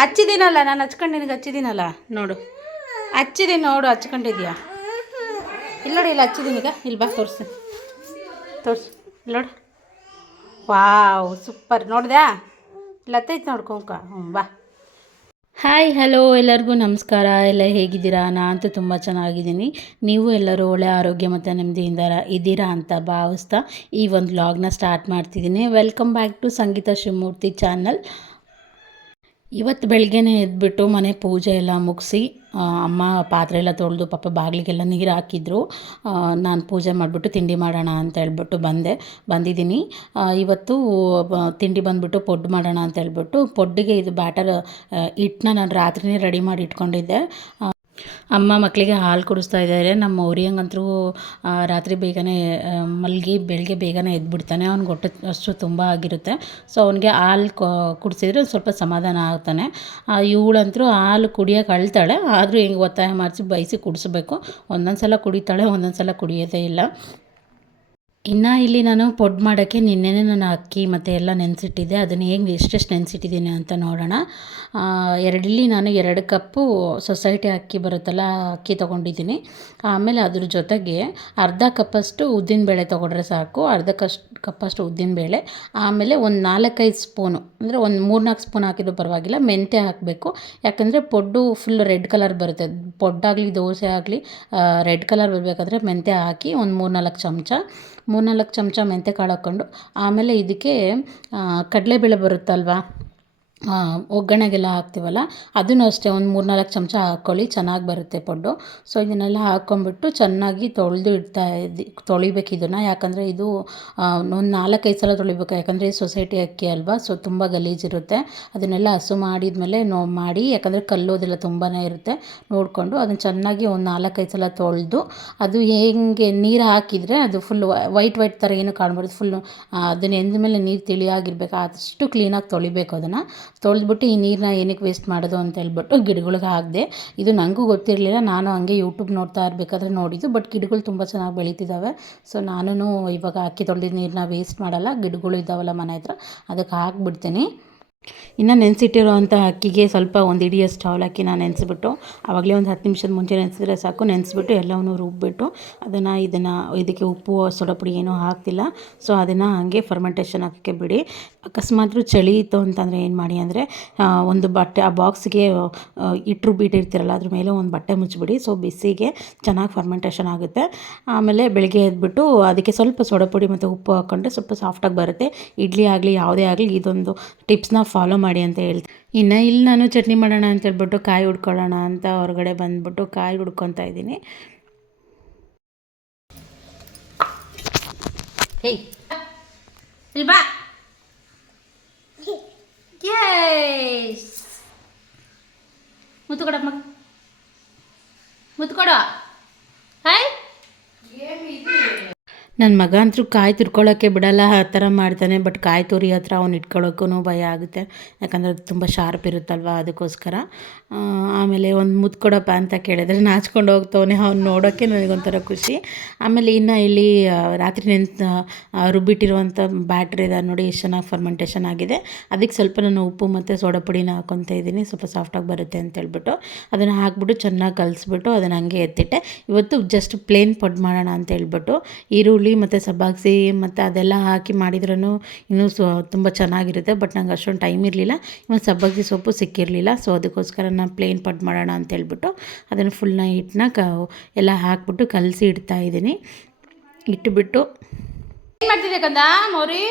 ಹಚ್ಚಿದ್ದೀನಲ್ಲ ನಾನು ಹಚ್ಕೊಂಡು ನಿನಗೆ ಹಚ್ಚಿದ್ದೀನಲ್ಲ ನೋಡು ಹಚ್ಚಿದ್ದೀನಿ ನೋಡು ಹಚ್ಕೊಂಡಿದ್ಯಾ ಇಲ್ಲ ನೋಡಿ ಇಲ್ಲ ಹಚ್ಚಿದ್ದೀನಿ ಈಗ ಇಲ್ಲಿ ಬಾ ತೋರಿಸಿ ನೋಡು ವಾವ್ ಸೂಪರ್ ನೋಡ್ದ್ಯಾ ಇಲ್ಲ ಹತ್ತೈತೆ ನೋಡ್ಕೊಂಕ ಬಾ ಹಾಯ್ ಹಲೋ ಎಲ್ಲರಿಗೂ ನಮಸ್ಕಾರ. ಎಲ್ಲ ಹೇಗಿದ್ದೀರಾ? ನಾನಂತೂ ತುಂಬ ಚೆನ್ನಾಗಿದ್ದೀನಿ. ನೀವು ಎಲ್ಲರೂ ಒಳ್ಳೆ ಆರೋಗ್ಯ ಮತ್ತು ನೆಮ್ಮದಿಯಿಂದ ಇದ್ದೀರಾ ಅಂತ ಭಾವಿಸ್ತಾ ಈ ಒಂದು ವ್ಲಾಗ್ನ ಸ್ಟಾರ್ಟ್ ಮಾಡ್ತಿದ್ದೀನಿ. Welcome back to Sangeetha Shivamurthy channel. ಇವತ್ತು ಬೆಳಗ್ಗೆನೇ ಎದ್ಬಿಟ್ಟು ಮನೆ ಪೂಜೆ ಎಲ್ಲ ಮುಗಿಸಿ ಅಮ್ಮ ಪಾತ್ರೆ ಎಲ್ಲ ತೊಳೆದು ಪಾಪ ಬಾಗಿಲಿಗೆಲ್ಲ ನೀರು ಹಾಕಿದ್ರು. ನಾನು ಪೂಜೆ ಮಾಡಿಬಿಟ್ಟು ತಿಂಡಿ ಮಾಡೋಣ ಅಂತ ಹೇಳ್ಬಿಟ್ಟು ಬಂದಿದ್ದೀನಿ. ಇವತ್ತು ತಿಂಡಿ ಬಂದುಬಿಟ್ಟು ಪೊಡ್ಡು ಮಾಡೋಣ ಅಂತ ಹೇಳ್ಬಿಟ್ಟು ಪೊಡ್ಡಿಗೆ ಇದು ಬ್ಯಾಟರ್ ಹಿಟ್ಟನ್ನ ನಾನು ರಾತ್ರಿನೇ ರೆಡಿ ಮಾಡಿ ಇಟ್ಕೊಂಡಿದ್ದೆ. ಅಮ್ಮ ಮಕ್ಕಳಿಗೆ ಹಾಲು ಕುಡಿಸ್ತಾ ಇದ್ದಾರೆ. ನಮ್ಮ ಊರಿಯಂಗಂತೂ ರಾತ್ರಿ ಬೇಗನೆ ಮಲಗಿ ಬೆಳಗ್ಗೆ ಬೇಗನೆ ಎದ್ಬಿಡ್ತಾನೆ. ಅವ್ನಿಗೆ ಹೊಟ್ಟೆ ಅಷ್ಟು ತುಂಬ ಆಗಿರುತ್ತೆ. ಸೊ ಅವನಿಗೆ ಹಾಲು ಕುಡಿಸಿದ್ರೆ ಸ್ವಲ್ಪ ಸಮಾಧಾನ ಆಗ್ತಾನೆ. ಇವಳಂತೂ ಹಾಲು ಕುಡಿಯೋಕೆ ಅಳ್ತಾಳೆ. ಆದರೂ ಹಿಂಗೆ ಒತ್ತಾಯ ಮಾಡಿಸಿ ಬಯಸಿ ಕುಡಿಸ್ಬೇಕು. ಒಂದೊಂದು ಸಲ ಕುಡಿತಾಳೆ, ಒಂದೊಂದು ಸಲ ಕುಡಿಯೋದೇ ಇಲ್ಲ. ಇನ್ನು ಇಲ್ಲಿ ನಾನು ಪೊಡ್ಡು ಮಾಡೋಕ್ಕೆ ನಿನ್ನೆನೇ ನಾನು ಅಕ್ಕಿ ಮತ್ತು ಎಲ್ಲ ನೆನೆಸಿಟ್ಟಿದ್ದೆ. ಅದನ್ನು ಹೇಗೆ ಎಷ್ಟೆಷ್ಟು ನೆನೆಸಿಟ್ಟಿದ್ದೀನಿ ಅಂತ ನೋಡೋಣ. ಇಲ್ಲಿ ನಾನು 2 ಕಪ್ಪು ಸೊಸೈಟಿ ಅಕ್ಕಿ ಬರುತ್ತಲ್ಲ ಅಕ್ಕಿ ತೊಗೊಂಡಿದ್ದೀನಿ. ಆಮೇಲೆ ಅದ್ರ ಜೊತೆಗೆ ಅರ್ಧ ಕಪ್ಪಷ್ಟು ಉದ್ದಿನಬೇಳೆ ತೊಗೊಂಡ್ರೆ ಸಾಕು. ಅರ್ಧ ಕಪ್ಪಷ್ಟು ಉದ್ದಿನಬೇಳೆ, ಆಮೇಲೆ ಒಂದು 4-5 ಸ್ಪೂನು ಅಂದರೆ ಒಂದು 3-4 ಸ್ಪೂನ್ ಹಾಕಿದ್ರು ಪರವಾಗಿಲ್ಲ ಮೆಂತ್ಯ ಹಾಕಬೇಕು. ಯಾಕಂದರೆ ಪೊಡ್ಡು ಫುಲ್ ರೆಡ್ ಕಲರ್ ಬರುತ್ತೆ. ಪೊಡ್ಡಾಗಲಿ ದೋಸೆ ಆಗಲಿ ರೆಡ್ ಕಲರ್ ಬರಬೇಕಾದ್ರೆ ಮೆಂತ್ಯ ಹಾಕಿ ಒಂದು 3-4 ಚಮಚ ಮೆಂತ್ಯ ಕಾಳು ಹಾಕ್ಕೊಂಡು, ಆಮೇಲೆ ಇದಕ್ಕೆ ಕಡಲೆಬೇಳೆ ಬರುತ್ತಲ್ವ ಒಗ್ಗರಣೆಗೆಲ್ಲ ಹಾಕ್ತೀವಲ್ಲ ಅದನ್ನು ಅಷ್ಟೇ ಒಂದು 3-4 ಚಮಚ ಹಾಕ್ಕೊಳ್ಳಿ, ಚೆನ್ನಾಗಿ ಬರುತ್ತೆ ಪೊಡ್ಡು. ಸೊ ಇದನ್ನೆಲ್ಲ ಹಾಕ್ಕೊಂಬಿಟ್ಟು ಚೆನ್ನಾಗಿ ತೊಳಿಬೇಕು ಇದನ್ನು. ಯಾಕಂದರೆ ಇದು ಒಂದು 4-5 ಸಲ ತೊಳಿಬೇಕು. ಯಾಕಂದರೆ ಸೊಸೈಟಿ ಅಕ್ಕಿ ಅಲ್ವಾ, ಸೊ ತುಂಬ ಗಲೀಜಿರುತ್ತೆ. ಅದನ್ನೆಲ್ಲ ಹಸು ಮಾಡಿದ್ಮೇಲೆ ಮಾಡಿ, ಯಾಕಂದರೆ ಕಲ್ಲೋದೆಲ್ಲ ತುಂಬಾ ಇರುತ್ತೆ. ನೋಡಿಕೊಂಡು ಅದನ್ನು ಚೆನ್ನಾಗಿ ಒಂದು 4-5 ಸಲ ತೊಳೆದು, ಅದು ಹೇಗೆ ನೀರು ಹಾಕಿದರೆ ಅದು ಫುಲ್ ವೈಟ್ ಥರ ಏನು ಕಾಣ್ಬಾರ್ದು. ಫುಲ್ಲು ಅದನ್ನು ಎಂದಮೇಲೆ ನೀರು ತಿಳಿಯಾಗಿರ್ಬೇಕು, ಅಷ್ಟು ಕ್ಲೀನಾಗಿ ತೊಳಿಬೇಕು. ಅದನ್ನು ತೊಳೆದ್ಬಿಟ್ಟು ಈ ನೀರನ್ನ ಏನಕ್ಕೆ ವೇಸ್ಟ್ ಮಾಡೋದು ಅಂತ ಹೇಳ್ಬಿಟ್ಟು ಗಿಡಗಳಿಗೆ ಹಾಕಿದೆ. ಇದು ನನಗೂ ಗೊತ್ತಿರಲಿಲ್ಲ. ನಾನು ಹಂಗೆ ಯೂಟ್ಯೂಬ್ ನೋಡ್ತಾ ಇರಬೇಕಾದ್ರೆ ನೋಡಿದ್ದು. ಬಟ್ ಗಿಡಗಳು ತುಂಬ ಚೆನ್ನಾಗಿ ಬೆಳೀತಿದ್ದಾವೆ. ಸೊ ನಾನು ಇವಾಗ ಅಕ್ಕಿ ತೊಳೆದಿದ್ದ ನೀರನ್ನ ವೇಸ್ಟ್ ಮಾಡಲ್ಲ. ಗಿಡಗಳು ಇದ್ದಾವಲ್ಲ ಮನೆ ಹತ್ರ, ಅದಕ್ಕೆ ಹಾಕ್ಬಿಡ್ತೀನಿ. ಇನ್ನು ನೆನೆಸಿಟ್ಟಿರೋವಂಥ ಅಕ್ಕಿಗೆ ಸ್ವಲ್ಪ ಒಂದು ಹಿಡಿಯಷ್ಟು ಅವಲಕ್ಕಿ ನಾನು ನೆನೆಸ್ಬಿಟ್ಟು, ಆವಾಗಲೇ ಒಂದು 10 ನಿಮಿಷದ ಮುಂಚೆ ನೆನೆಸಿದ್ರೆ ಸಾಕು. ನೆನೆಸ್ಬಿಟ್ಟು ಎಲ್ಲವನ್ನೂ ರುಬ್ಬಿಬಿಟ್ಟು ಇದಕ್ಕೆ ಉಪ್ಪು ಸೋಡಾ ಪುಡಿ ಏನೂ ಹಾಕ್ತಿಲ್ಲ. ಸೊ ಅದನ್ನು ಹಾಗೆ ಫರ್ಮೆಂಟೇಷನ್ ಹಾಕೋಕ್ಕೆ ಬಿಡಿ. ಅಕಸ್ಮಾತ್ ಚಳಿ ಇತ್ತು ಅಂತಂದರೆ ಏನು ಮಾಡಿ ಅಂದರೆ ಒಂದು ಬಟ್ಟೆ, ಆ ಬಾಕ್ಸ್ಗೆ ಹಿಟ್ಟು ರುಬ್ಬಿಟ್ಟಿರ್ತೀರಲ್ಲ ಅದ್ರ ಮೇಲೆ ಒಂದು ಬಟ್ಟೆ ಮುಚ್ಚಿಬಿಡಿ. ಸೊ ಬಿಸಿಗೆ ಚೆನ್ನಾಗಿ ಫರ್ಮೆಂಟೇಷನ್ ಆಗುತ್ತೆ. ಆಮೇಲೆ ಬೆಳಗ್ಗೆ ಎದ್ಬಿಟ್ಟು ಅದಕ್ಕೆ ಸ್ವಲ್ಪ ಸೋಡಾ ಪುಡಿ ಮತ್ತು ಉಪ್ಪು ಹಾಕ್ಕೊಂಡ್ರೆ ಸ್ವಲ್ಪ ಸಾಫ್ಟಾಗಿ ಬರುತ್ತೆ. ಇಡ್ಲಿ ಆಗಲಿ ಯಾವುದೇ ಆಗಲಿ ಇದೊಂದು ಟಿಪ್ಸ್ನ ಫಾಲೋ ಮಾಡಿ ಅಂತ ಹೇಳ್ತೀನಿ. ಇನ್ನು ಇಲ್ಲಿ ನಾನು ಚಟ್ನಿ ಮಾಡೋಣ ಅಂತ ಹೇಳ್ಬಿಟ್ಟು ಕಾಯಿ ಹುಡ್ಕೊಳ್ಳೋಣ ಅಂತ ಹೊರಗಡೆ ಬಂದುಬಿಟ್ಟು ಕಾಯಿ ಹುಡ್ಕೊತಾ ಇದ್ದೀನಿ. ಹೇ ಇಲ್ಲಿ ಬಾ. ಯೇಸ್ ಮುತ್ತು ಕೊಡಮ್ಮ, ಮುತ್ತು ಕೊಡು. ಹಾಯ್ ನನ್ನ ಮಗ ಅಂತೂ ಕಾಯಿ ತುರ್ಕೊಳ್ಳೋಕ್ಕೆ ಬಿಡಲ್ಲ, ಆ ಥರ ಮಾಡ್ತಾನೆ. ಬಟ್ ಕಾಯಿ ತುರಿ ಹತ್ರ ಅವ್ನು ಇಟ್ಕೊಳ್ಳೋಕ್ಕೂ ಭಯ ಆಗುತ್ತೆ. ಯಾಕಂದರೆ ಅದು ತುಂಬ ಶಾರ್ಪ್ ಇರುತ್ತಲ್ವ, ಅದಕ್ಕೋಸ್ಕರ. ಆಮೇಲೆ ಒಂದು ಮುತ್ತು ಕೊಡಪ್ಪ ಅಂತ ಕೇಳಿದ್ರೆ ನಾಚ್ಕೊಂಡು ಹೋಗ್ತವನೆ. ಅವ್ನು ನೋಡೋಕ್ಕೆ ನನಗೊಂಥರ ಖುಷಿ. ಆಮೇಲೆ ಇನ್ನು ಇಲ್ಲಿ ರಾತ್ರಿ ರುಬ್ಬಿಟ್ಟಿರುವಂಥ ಬ್ಯಾಟ್ರಿ ಇದೆ ನೋಡಿ, ಎಷ್ಟು ಚೆನ್ನಾಗಿ ಫರ್ಮೆಂಟೇಷನ್ ಆಗಿದೆ. ಅದಕ್ಕೆ ಸ್ವಲ್ಪ ನಾನು ಉಪ್ಪು ಮತ್ತು ಸೋಡಾ ಪುಡಿನ ಹಾಕ್ಕೊತಾ ಇದ್ದೀನಿ, ಸ್ವಲ್ಪ ಸಾಫ್ಟಾಗಿ ಬರುತ್ತೆ ಅಂತೇಳ್ಬಿಟ್ಟು. ಅದನ್ನು ಹಾಕ್ಬಿಟ್ಟು ಚೆನ್ನಾಗಿ ಕಲಿಸ್ಬಿಟ್ಟು ಅದನ್ನು ಹಂಗೆ ಎತ್ತಿಟ್ಟೆ. ಇವತ್ತು ಜಸ್ಟ್ ಪ್ಲೇನ್ ಪೊಡ್ ಮಾಡೋಣ ಅಂತ ಹೇಳ್ಬಿಟ್ಟು ಈರುಳ್ಳಿ ಮತ್ತು ಸಬ್ಬಾಕ್ಸಿ ಮತ್ತು ಅದೆಲ್ಲ ಹಾಕಿ ಮಾಡಿದ್ರೂ ಇನ್ನೂ ತುಂಬ ಚೆನ್ನಾಗಿರುತ್ತೆ. ಬಟ್ ನಂಗೆ ಅಷ್ಟೊಂದು ಟೈಮ್ ಇರಲಿಲ್ಲ, ಇವತ್ತು ಸಬ್ಬಾಕ್ಸಿ ಸೊಪ್ಪು ಸಿಕ್ಕಿರಲಿಲ್ಲ. ಸೊ ಅದಕ್ಕೋಸ್ಕರ ನಾನು ಪ್ಲೇನ್ ಪಡ್ ಮಾಡೋಣ ಅಂತ ಹೇಳ್ಬಿಟ್ಟು ಅದನ್ನು ಫುಲ್ನ ಹಿಟ್ಟನ್ನ ಎಲ್ಲ ಹಾಕ್ಬಿಟ್ಟು ಕಲಸಿ ಇಡ್ತಾ ಇದ್ದೀನಿ. ಇಟ್ಟುಬಿಟ್ಟು ಏನು ಮಾಡ್ತಿದ್ದೆ ಕಂದ ಮೌರಿ?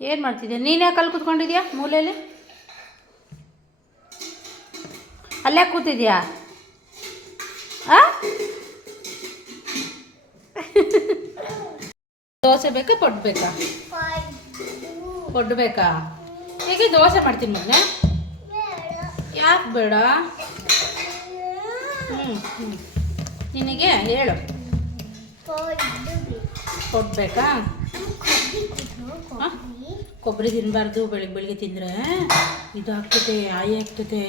ಏನು ಮಾಡ್ತಿದ್ದೆ ನೀನು? ಯಾಕೆ ಅಲ್ಲಿ ಕೂತ್ಕೊಂಡಿದ್ಯಾ ಮೂಲೆಯಲ್ಲಿ? ಅಲ್ಲೇ ಕೂತಿದ್ಯಾ? ದೋಸೆ ಬೇಕಾ ಪೊಡ್ಡು ಬೇಕಾ? ಪೊಡ್ಡು ಬೇಕಾ? ಹೇಗೆ ದೋಸೆ ಮಾಡ್ತೀನಿ ಮೊನ್ನೆ. ಯಾಕೆ ಬೇಡ? ನಿನಗೆ ಹೇಳು, ಪೊಡ್ಡು ಬೇಕಾ? ಕೊಬ್ಬರಿ ತಿನ್ನಬಾರ್ದು, ಬೆಳಿಗ್ಗೆ ತಿಂದರೆ ಇದು ಆಗ್ತದೆ, ಆಯಿ ಆಗ್ತದೆ.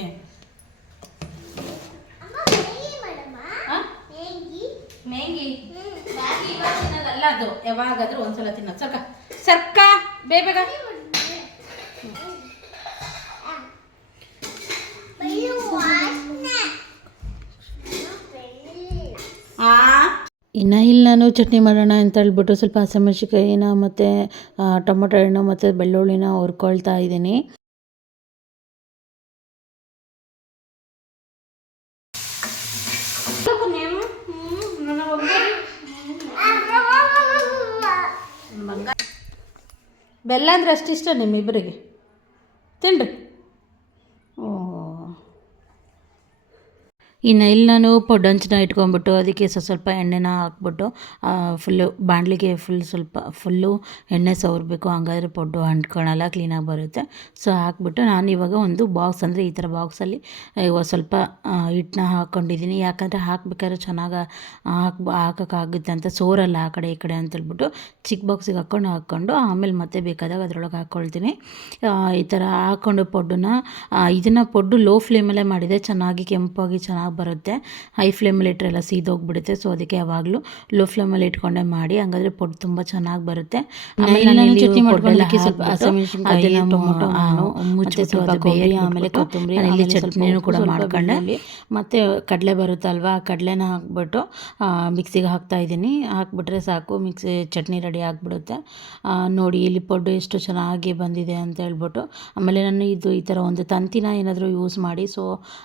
ಮ್ಯಾಗಿ ಇವಾಗ ತಿನ್ನೋದಲ್ಲ, ಅದು ಯಾವಾಗಾದರೂ ಒಂದ್ಸಲ ತಿನ್ನೋದು. ಸರ್ಕ ಬೇಗ ಇನ್ನು ಇಲ್ಲಿ ನಾನು ಚಟ್ನಿ ಮಾಡೋಣ ಅಂತ ಹೇಳ್ಬಿಟ್ಟು ಸ್ವಲ್ಪ ಹಸಿಮೆಣ್ಸಿಕಾಯಿನ ಮತ್ತು ಟೊಮೊಟೊ ಹಣ್ಣು ಮತ್ತು ಬೆಳ್ಳುಳ್ಳಿನ ಹುರ್ಕೊಳ್ತಾ ಇದ್ದೀನಿ. ಬೆಲ್ಲ ಅಂದರೆ ಅಷ್ಟಿಷ್ಟ ನಿಮ್ಮಿಬ್ಬರಿಗೆ ತಿನ್ರಿ. ಇನ್ನು ಇಲ್ಲಿ ನಾನು ಪೊಡ್ಡಂಚನ್ನ ಇಟ್ಕೊಂಡ್ಬಿಟ್ಟು ಅದಕ್ಕೆ ಸ್ವಲ್ಪ ಎಣ್ಣೆನ ಹಾಕ್ಬಿಟ್ಟು ಫುಲ್ಲು ಬಾಣಲಿಗೆ ಫುಲ್ಲು ಎಣ್ಣೆ ಸವರಬೇಕು, ಹಂಗಾದ್ರೆ ಪೊಡ್ಡು ಅಂಟ್ಕೊಳ್ಳಲ್ಲ, ಕ್ಲೀನಾಗಿ ಬರುತ್ತೆ. ಸೊ ಹಾಕ್ಬಿಟ್ಟು ನಾನು ಇವಾಗ ಒಂದು ಬಾಕ್ಸ್ ಅಂದರೆ ಈ ಥರ ಬಾಕ್ಸಲ್ಲಿ ಇವಾಗ ಸ್ವಲ್ಪ ಹಿಟ್ಟನ್ನ ಹಾಕ್ಕೊಂಡಿದ್ದೀನಿ. ಯಾಕಂದರೆ ಹಾಕ್ಬೇಕಾದ್ರೆ ಚೆನ್ನಾಗಿ ಹಾಕೋಕ್ಕಾಗುತ್ತೆ ಅಂತ, ಸೋರಲ್ಲ ಆ ಕಡೆ ಈ ಕಡೆ ಅಂತೇಳ್ಬಿಟ್ಟು ಚಿಕ್ಕ ಬಾಕ್ಸಿಗೆ ಹಾಕ್ಕೊಂಡು ಆಮೇಲೆ ಮತ್ತೆ ಬೇಕಾದಾಗ ಅದರೊಳಗೆ ಹಾಕ್ಕೊಳ್ತೀನಿ. ಈ ಥರ ಹಾಕ್ಕೊಂಡು ಇದನ್ನು ಪೊಡ್ಡು ಲೋ ಫ್ಲೇಮಲ್ಲೇ ಮಾಡಿದೆ, ಚೆನ್ನಾಗಿ ಕೆಂಪಾಗಿ ಚೆನ್ನಾಗಿ ಬರುತ್ತೆ. ಹೈ ಫ್ಲೇಮಲ್ಲಿ ಇಟ್ಟರೆ ಎಲ್ಲ ಸೀದೋಗ್ಬಿಡುತ್ತೆ. ಸೊ ಅದಕ್ಕೆ ಯಾವಾಗಲೂ ಲೋ ಫ್ಲೇಮಲ್ಲಿ ಇಟ್ಕೊಂಡೇ ಮಾಡಿ, ಹಂಗಾದ್ರೆ ಪೊಡ್ಡು ತುಂಬ ಚೆನ್ನಾಗಿ ಬರುತ್ತೆ. ಆಮೇಲೆ ನಾನು ಚಟ್ನಿ ಮಾಡ್ಕೊಳ್ಳೋದಕ್ಕೆ ಸ್ವಲ್ಪ ಹಸಿಮೆಣಸಿನಕಾಯಿ, ಟೊಮೊಟೊ ಮುಚ್ಚಿ ಸ್ವಲ್ಪ ಕೊಬ್ಬರಿ, ಆಮೇಲೆ ಕೊತ್ತಂಬರಿ, ಆಮೇಲೆ ಚಟ್ನಿನೂ ಕೂಡ ಮಾಡ್ಕೊಂಡೆ. ಮತ್ತು ಕಡಲೆ ಬರುತ್ತಲ್ವ, ಆ ಕಡಲೆನ ಹಾಕ್ಬಿಟ್ಟು ಮಿಕ್ಸಿಗೆ ಹಾಕ್ತಾಯಿದ್ದೀನಿ. ಹಾಕ್ಬಿಟ್ರೆ ಸಾಕು, ಚಟ್ನಿ ರೆಡಿ ಆಗಿಬಿಡುತ್ತೆ. ನೋಡಿ ಇಲ್ಲಿ ಪೊಡ್ಡು ಎಷ್ಟು ಚೆನ್ನಾಗಿ ಬಂದಿದೆ ಅಂತ ಹೇಳ್ಬಿಟ್ಟು. ಆಮೇಲೆ ನಾನು ಈ ಥರ ಒಂದು ತಂತಿನ ಏನಾದರೂ ಯೂಸ್ ಮಾಡಿ, ಸೊ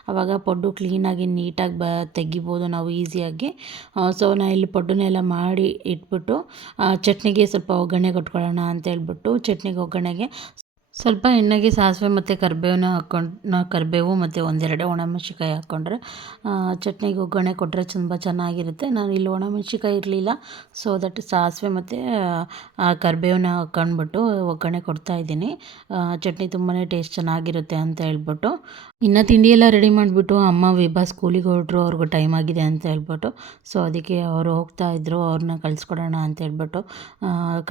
ಆವಾಗ ಪೊಡ್ಡು ಕ್ಲೀನಾಗಿ ನೀಟಾಗಿ ತೆಗಿಬೋದು ನಾವು ಈಸಿಯಾಗಿ. ಸೊ ನಾನು ಇಲ್ಲಿ ಪೊಡ್ಡನ್ನೆಲ್ಲ ಮಾಡಿ ಇಟ್ಬಿಟ್ಟು ಚಟ್ನಿಗೆ ಸ್ವಲ್ಪ ಒಗ್ಗರಣೆ ಕೊಟ್ಕೊಳ್ಳೋಣ ಅಂತ ಹೇಳ್ಬಿಟ್ಟು, ಚಟ್ನಿಗೆ ಒಗ್ಗರಣೆಗೆ ಸ್ವಲ್ಪ ಎಣ್ಣೆಗೆ ಸಾಸಿವೆ ಮತ್ತು ಕರಿಬೇವು ಮತ್ತು ಒಂದೆರಡು ಒಣಮೆಣ್ಸಿಕಾಯಿ ಹಾಕ್ಕೊಂಡ್ರೆ ಚಟ್ನಿಗೆ ಒಗ್ಗರಣೆ ಕೊಟ್ಟರೆ ತುಂಬ ಚೆನ್ನಾಗಿರುತ್ತೆ. ನಾನು ಇಲ್ಲಿ ಒಣಮೆಣ್ಸಿಕಾಯಿ ಇರಲಿಲ್ಲ, ಸೊ ದಟ್ ಸಾಸಿವೆ ಮತ್ತು ಕರಿಬೇವನ್ನ ಹಾಕ್ಕೊಂಡ್ಬಿಟ್ಟು ಒಗ್ಗರಣೆ ಕೊಡ್ತಾಯಿದ್ದೀನಿ. ಚಟ್ನಿ ತುಂಬಾ ಟೇಸ್ಟ್ ಚೆನ್ನಾಗಿರುತ್ತೆ ಅಂತ ಹೇಳ್ಬಿಟ್ಟು. ಇನ್ನು ತಿಂಡಿ ಎಲ್ಲ ರೆಡಿ ಮಾಡಿಬಿಟ್ಟು ಅಮ್ಮ ವಿಭಾ ಸ್ಕೂಲಿಗೆ ಹೊರಟ್ರು, ಅವ್ರಿಗೂ ಟೈಮ್ ಆಗಿದೆ ಅಂತ ಹೇಳ್ಬಿಟ್ಟು. ಸೊ ಅದಕ್ಕೆ ಅವರು ಹೋಗ್ತಾಯಿದ್ರು, ಅವ್ರನ್ನ ಕಳಿಸ್ಕೊಡೋಣ ಅಂತ ಹೇಳ್ಬಿಟ್ಟು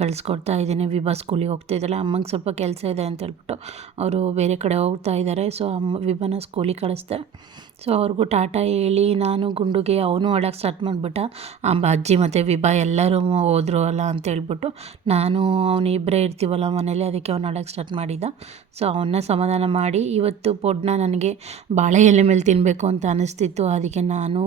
ಕಳಿಸ್ಕೊಡ್ತಾ ಇದ್ದೀನಿ. ವಿಭಾ ಸ್ಕೂಲಿಗೆ ಹೋಗ್ತಾಯಿದ್ದಲ್ಲ, ಅಮ್ಮಂಗೆ ಸ್ವಲ್ಪ ಕೆಲಸ ಇದೆ ಅಂತ ಹೇಳ್ಬಿಟ್ಟು ಅವರು ಬೇರೆ ಕಡೆ ಹೋಗ್ತಾ ಇದ್ದಾರೆ. ಸೊ ವಿಭಾನ ಸ್ಕೂಲಿಗೆ ಕಳಿಸ್ದೆ. ಸೊ ಅವ್ರಿಗೂ ಟಾಟಾ ಹೇಳಿ ನಾನು ಗುಂಡುಗೆ ಅವನು ಆಡೋಕ್ಕೆ ಸ್ಟಾರ್ಟ್ ಮಾಡಿಬಿಟ್ಟ. ಅಜ್ಜಿ ಮತ್ತು ವಿಭಾ ಎಲ್ಲರೂ ಹೋದ್ರು ಅಲ್ಲ ಅಂತ ಹೇಳ್ಬಿಟ್ಟು, ನಾನು ಅವನು ಇಬ್ಬರೇ ಇರ್ತೀವಲ್ಲ ಮನೇಲಿ, ಅದಕ್ಕೆ ಅವ್ನು ಆಡೋಕ್ಕೆ ಸ್ಟಾರ್ಟ್ ಮಾಡಿದ್ದ. ಸೊ ಅವನ್ನ ಸಮಾಧಾನ ಮಾಡಿ, ಇವತ್ತು ಪೊಡ್ನ ನನಗೆ ಬಾಳೆ ಎಲೆ ಮೇಲೆ ತಿನ್ನಬೇಕು ಅಂತ ಅನ್ನಿಸ್ತಿತ್ತು. ಅದಕ್ಕೆ ನಾನು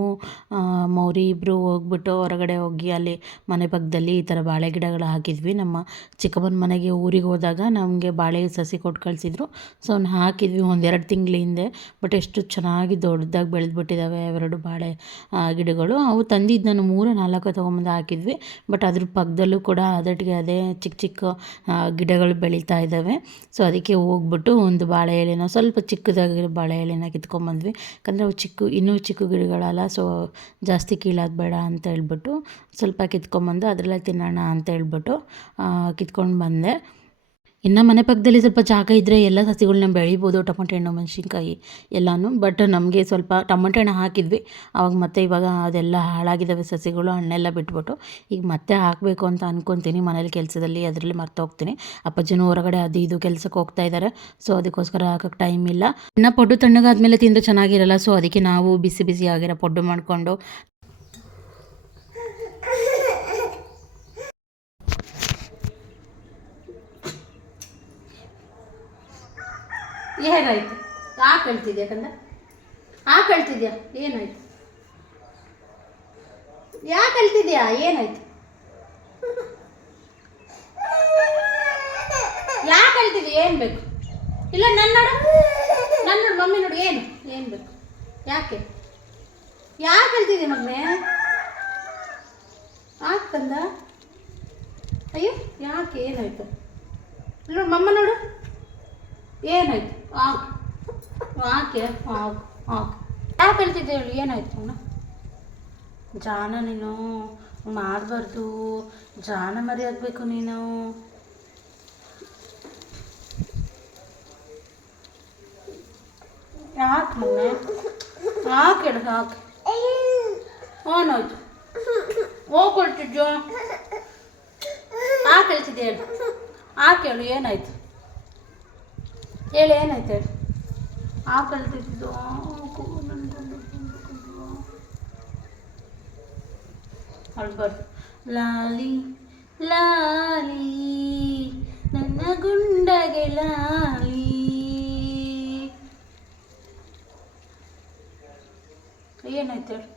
ಮೌರಿ ಇಬ್ಬರು ಹೋಗ್ಬಿಟ್ಟು ಹೊರಗಡೆ ಹೋಗಿ ಅಲ್ಲಿ ಮನೆ ಪಕ್ಕದಲ್ಲಿ ಈ ಥರ ಬಾಳೆ ಗಿಡಗಳು ಹಾಕಿದ್ವಿ. ನಮ್ಮ ಚಿಕ್ಕಮ್ಮನ ಮನೆಗೆ ಊರಿಗೆ ಹೋದಾಗ ನಮಗೆ ಬಾಳೆ ಸಸಿ ಕೊಟ್ಟು ಕಳಿಸಿದ್ರು. ಸೊ ಅವ್ನು ಹಾಕಿದ್ವಿ 1-2 ತಿಂಗಳ ಹಿಂದೆ. ಬಟ್ ಎಷ್ಟು ಚೆನ್ನಾಗಿ ದೊಡ್ಡದಾಗಿ ಬೆಳೆದ್ಬಿಟ್ಟಿದ್ದಾವೆ ಎರಡು ಬಾಳೆ ಗಿಡಗಳು. ಅವು ತಂದಿದ್ದು ನಾನು 3-4 ತೊಗೊಂಬಂದು ಹಾಕಿದ್ವಿ. ಬಟ್ ಅದ್ರ ಪಕ್ಕದಲ್ಲೂ ಕೂಡ ಅದೇ ಚಿಕ್ಕ ಚಿಕ್ಕ ಗಿಡಗಳು ಬೆಳೀತಾ ಇದ್ದಾವೆ. ಸೊ ಅದಕ್ಕೆ ಹೋಗ್ಬಿಟ್ಟು ಒಂದು ಬಾಳೆ ಎಲೆನ, ಸ್ವಲ್ಪ ಚಿಕ್ಕದಾಗಿರೋ ಬಾಳೆ ಎಲೆನ ಕಿತ್ಕೊಂಡ್ಬಂದ್ವಿ. ಯಾಕಂದರೆ ಅವು ಇನ್ನೂ ಚಿಕ್ಕ ಗಿಡಗಳಲ್ಲ, ಸೊ ಜಾಸ್ತಿ ಕೀಳೋದು ಬೇಡ ಅಂತ ಹೇಳ್ಬಿಟ್ಟು ಸ್ವಲ್ಪ ಕಿತ್ಕೊಂಡ್ಬಂದು ಅದರಲ್ಲೇ ತಿನ್ನೋಣ ಅಂತ ಹೇಳ್ಬಿಟ್ಟು ಕಿತ್ಕೊಂಡು ಬಂದೆ. ಇನ್ನು ಮನೆ ಪಕ್ಕದಲ್ಲಿ ಸ್ವಲ್ಪ ಜಾಗ ಇದ್ದರೆ ಎಲ್ಲ ಸಸಿಗಳನ್ನ ಬೆಳಿಬೋದು, ಟೊಮೊಟೊ ಹಣ್ಣು, ಮೆಣಸಿನ್ಕಾಯಿ ಎಲ್ಲನೂ. ಬಟ್ ನಮಗೆ ಸ್ವಲ್ಪ ಟೊಮೊಟೊ ಹಣ್ಣು ಹಾಕಿದ್ವಿ, ಆವಾಗ ಮತ್ತೆ ಇವಾಗ ಅದೆಲ್ಲ ಹಾಳಾಗಿದ್ದಾವೆ ಸಸಿಗಳು, ಹಣ್ಣೆಲ್ಲ ಬಿಟ್ಬಿಟ್ಟು. ಈಗ ಮತ್ತೆ ಹಾಕಬೇಕು ಅಂತ ಅಂದ್ಕೊತೀನಿ, ಮನೇಲಿ ಕೆಲಸದಲ್ಲಿ ಅದರಲ್ಲಿ ಮರ್ತೋಗ್ತೀನಿ. ಅಪ್ಪಾಜಿನೂ ಹೊರಗಡೆ ಅದು ಇದು ಕೆಲಸಕ್ಕೆ ಹೋಗ್ತಾ ಇದ್ದಾರೆ. ಸೊ ಅದಕ್ಕೋಸ್ಕರ ಹಾಕೋಕ್ಕೆ ಟೈಮ್ ಇಲ್ಲ. ಇನ್ನು ಪೊಡ್ಡು ತಣ್ಣಗಾದ್ಮೇಲೆ ತಿಂದರೆ ಚೆನ್ನಾಗಿರಲ್ಲ. ಸೊ ಅದಕ್ಕೆ ನಾವು ಬಿಸಿ ಬಿಸಿ ಆಗಿರೋ ಪೊಡ್ಡು ಮಾಡಿಕೊಂಡು ಏನಾಯ್ತು? ಯಾಕೆ ಹೇಳ್ತಿದ್ಯಾ ಕಂದ? ಯಾಕೆ ಹೇಳ್ತಿದ್ಯಾ? ಏನಾಯ್ತು? ಯಾಕೆ ಹೇಳ್ತಿದ್ಯಾ? ಏನಾಯ್ತು? ಯಾಕೆ ಹೇಳ್ತಿದ್ಯಾ? ಏನು ಬೇಕು? ಇಲ್ಲ ನನ್ನ ನೋಡು ಮಮ್ಮಿ ನೋಡು, ಏನು ಬೇಕು? ಯಾಕೆ ಹೇಳ್ತಿದ್ಯಾ ಮಮ್ಮಿ? ಯಾಕೆ ಕಂದ? ಅಯ್ಯೋ ಯಾಕೆ? ಏನಾಯ್ತು? ನೋಡು ಮಮ್ಮ ನೋಡು, ಏನಾಯ್ತು? ಯಾಕೆ ಯಾಕೆ ಹೇಳ್ತಿದ್ದೆ ಹೇಳಿ? ಏನಾಯ್ತು ಅಣ್ಣ? ಜಾನ ನೀನು ಮಾಡಬಾರ್ದು, ಜಾನ ಮರಿ ಆಗಬೇಕು ನೀನು. ಯಾಕೆ ಮೊನ್ನೆ ಯಾಕೆ ಹೇಳು? ಯಾಕೆ ಏನಾಯ್ತು? ಹೋಗ್ಕೊಳ್ತಿದ್ಯೋ? ಯಾಕೆ ಹೇಳ್ತಿದ್ದೆ ಹೇಳು? ಯಾಕೆ ಹೇಳು? ಏನಾಯ್ತು ಹೇಳಿ? ಏನಾಯ್ತು ಹೇಳಿ? ಕಳ್ತಿದ್ದು ಅಳ್ಬಾರ್ದು. ಲಾಲಿ ಲಾಲಿ ನನ್ನ ಗುಂಡಗೆ ಲಾಲಿ. ಏನಾಯ್ತು ಹೇಳಿ?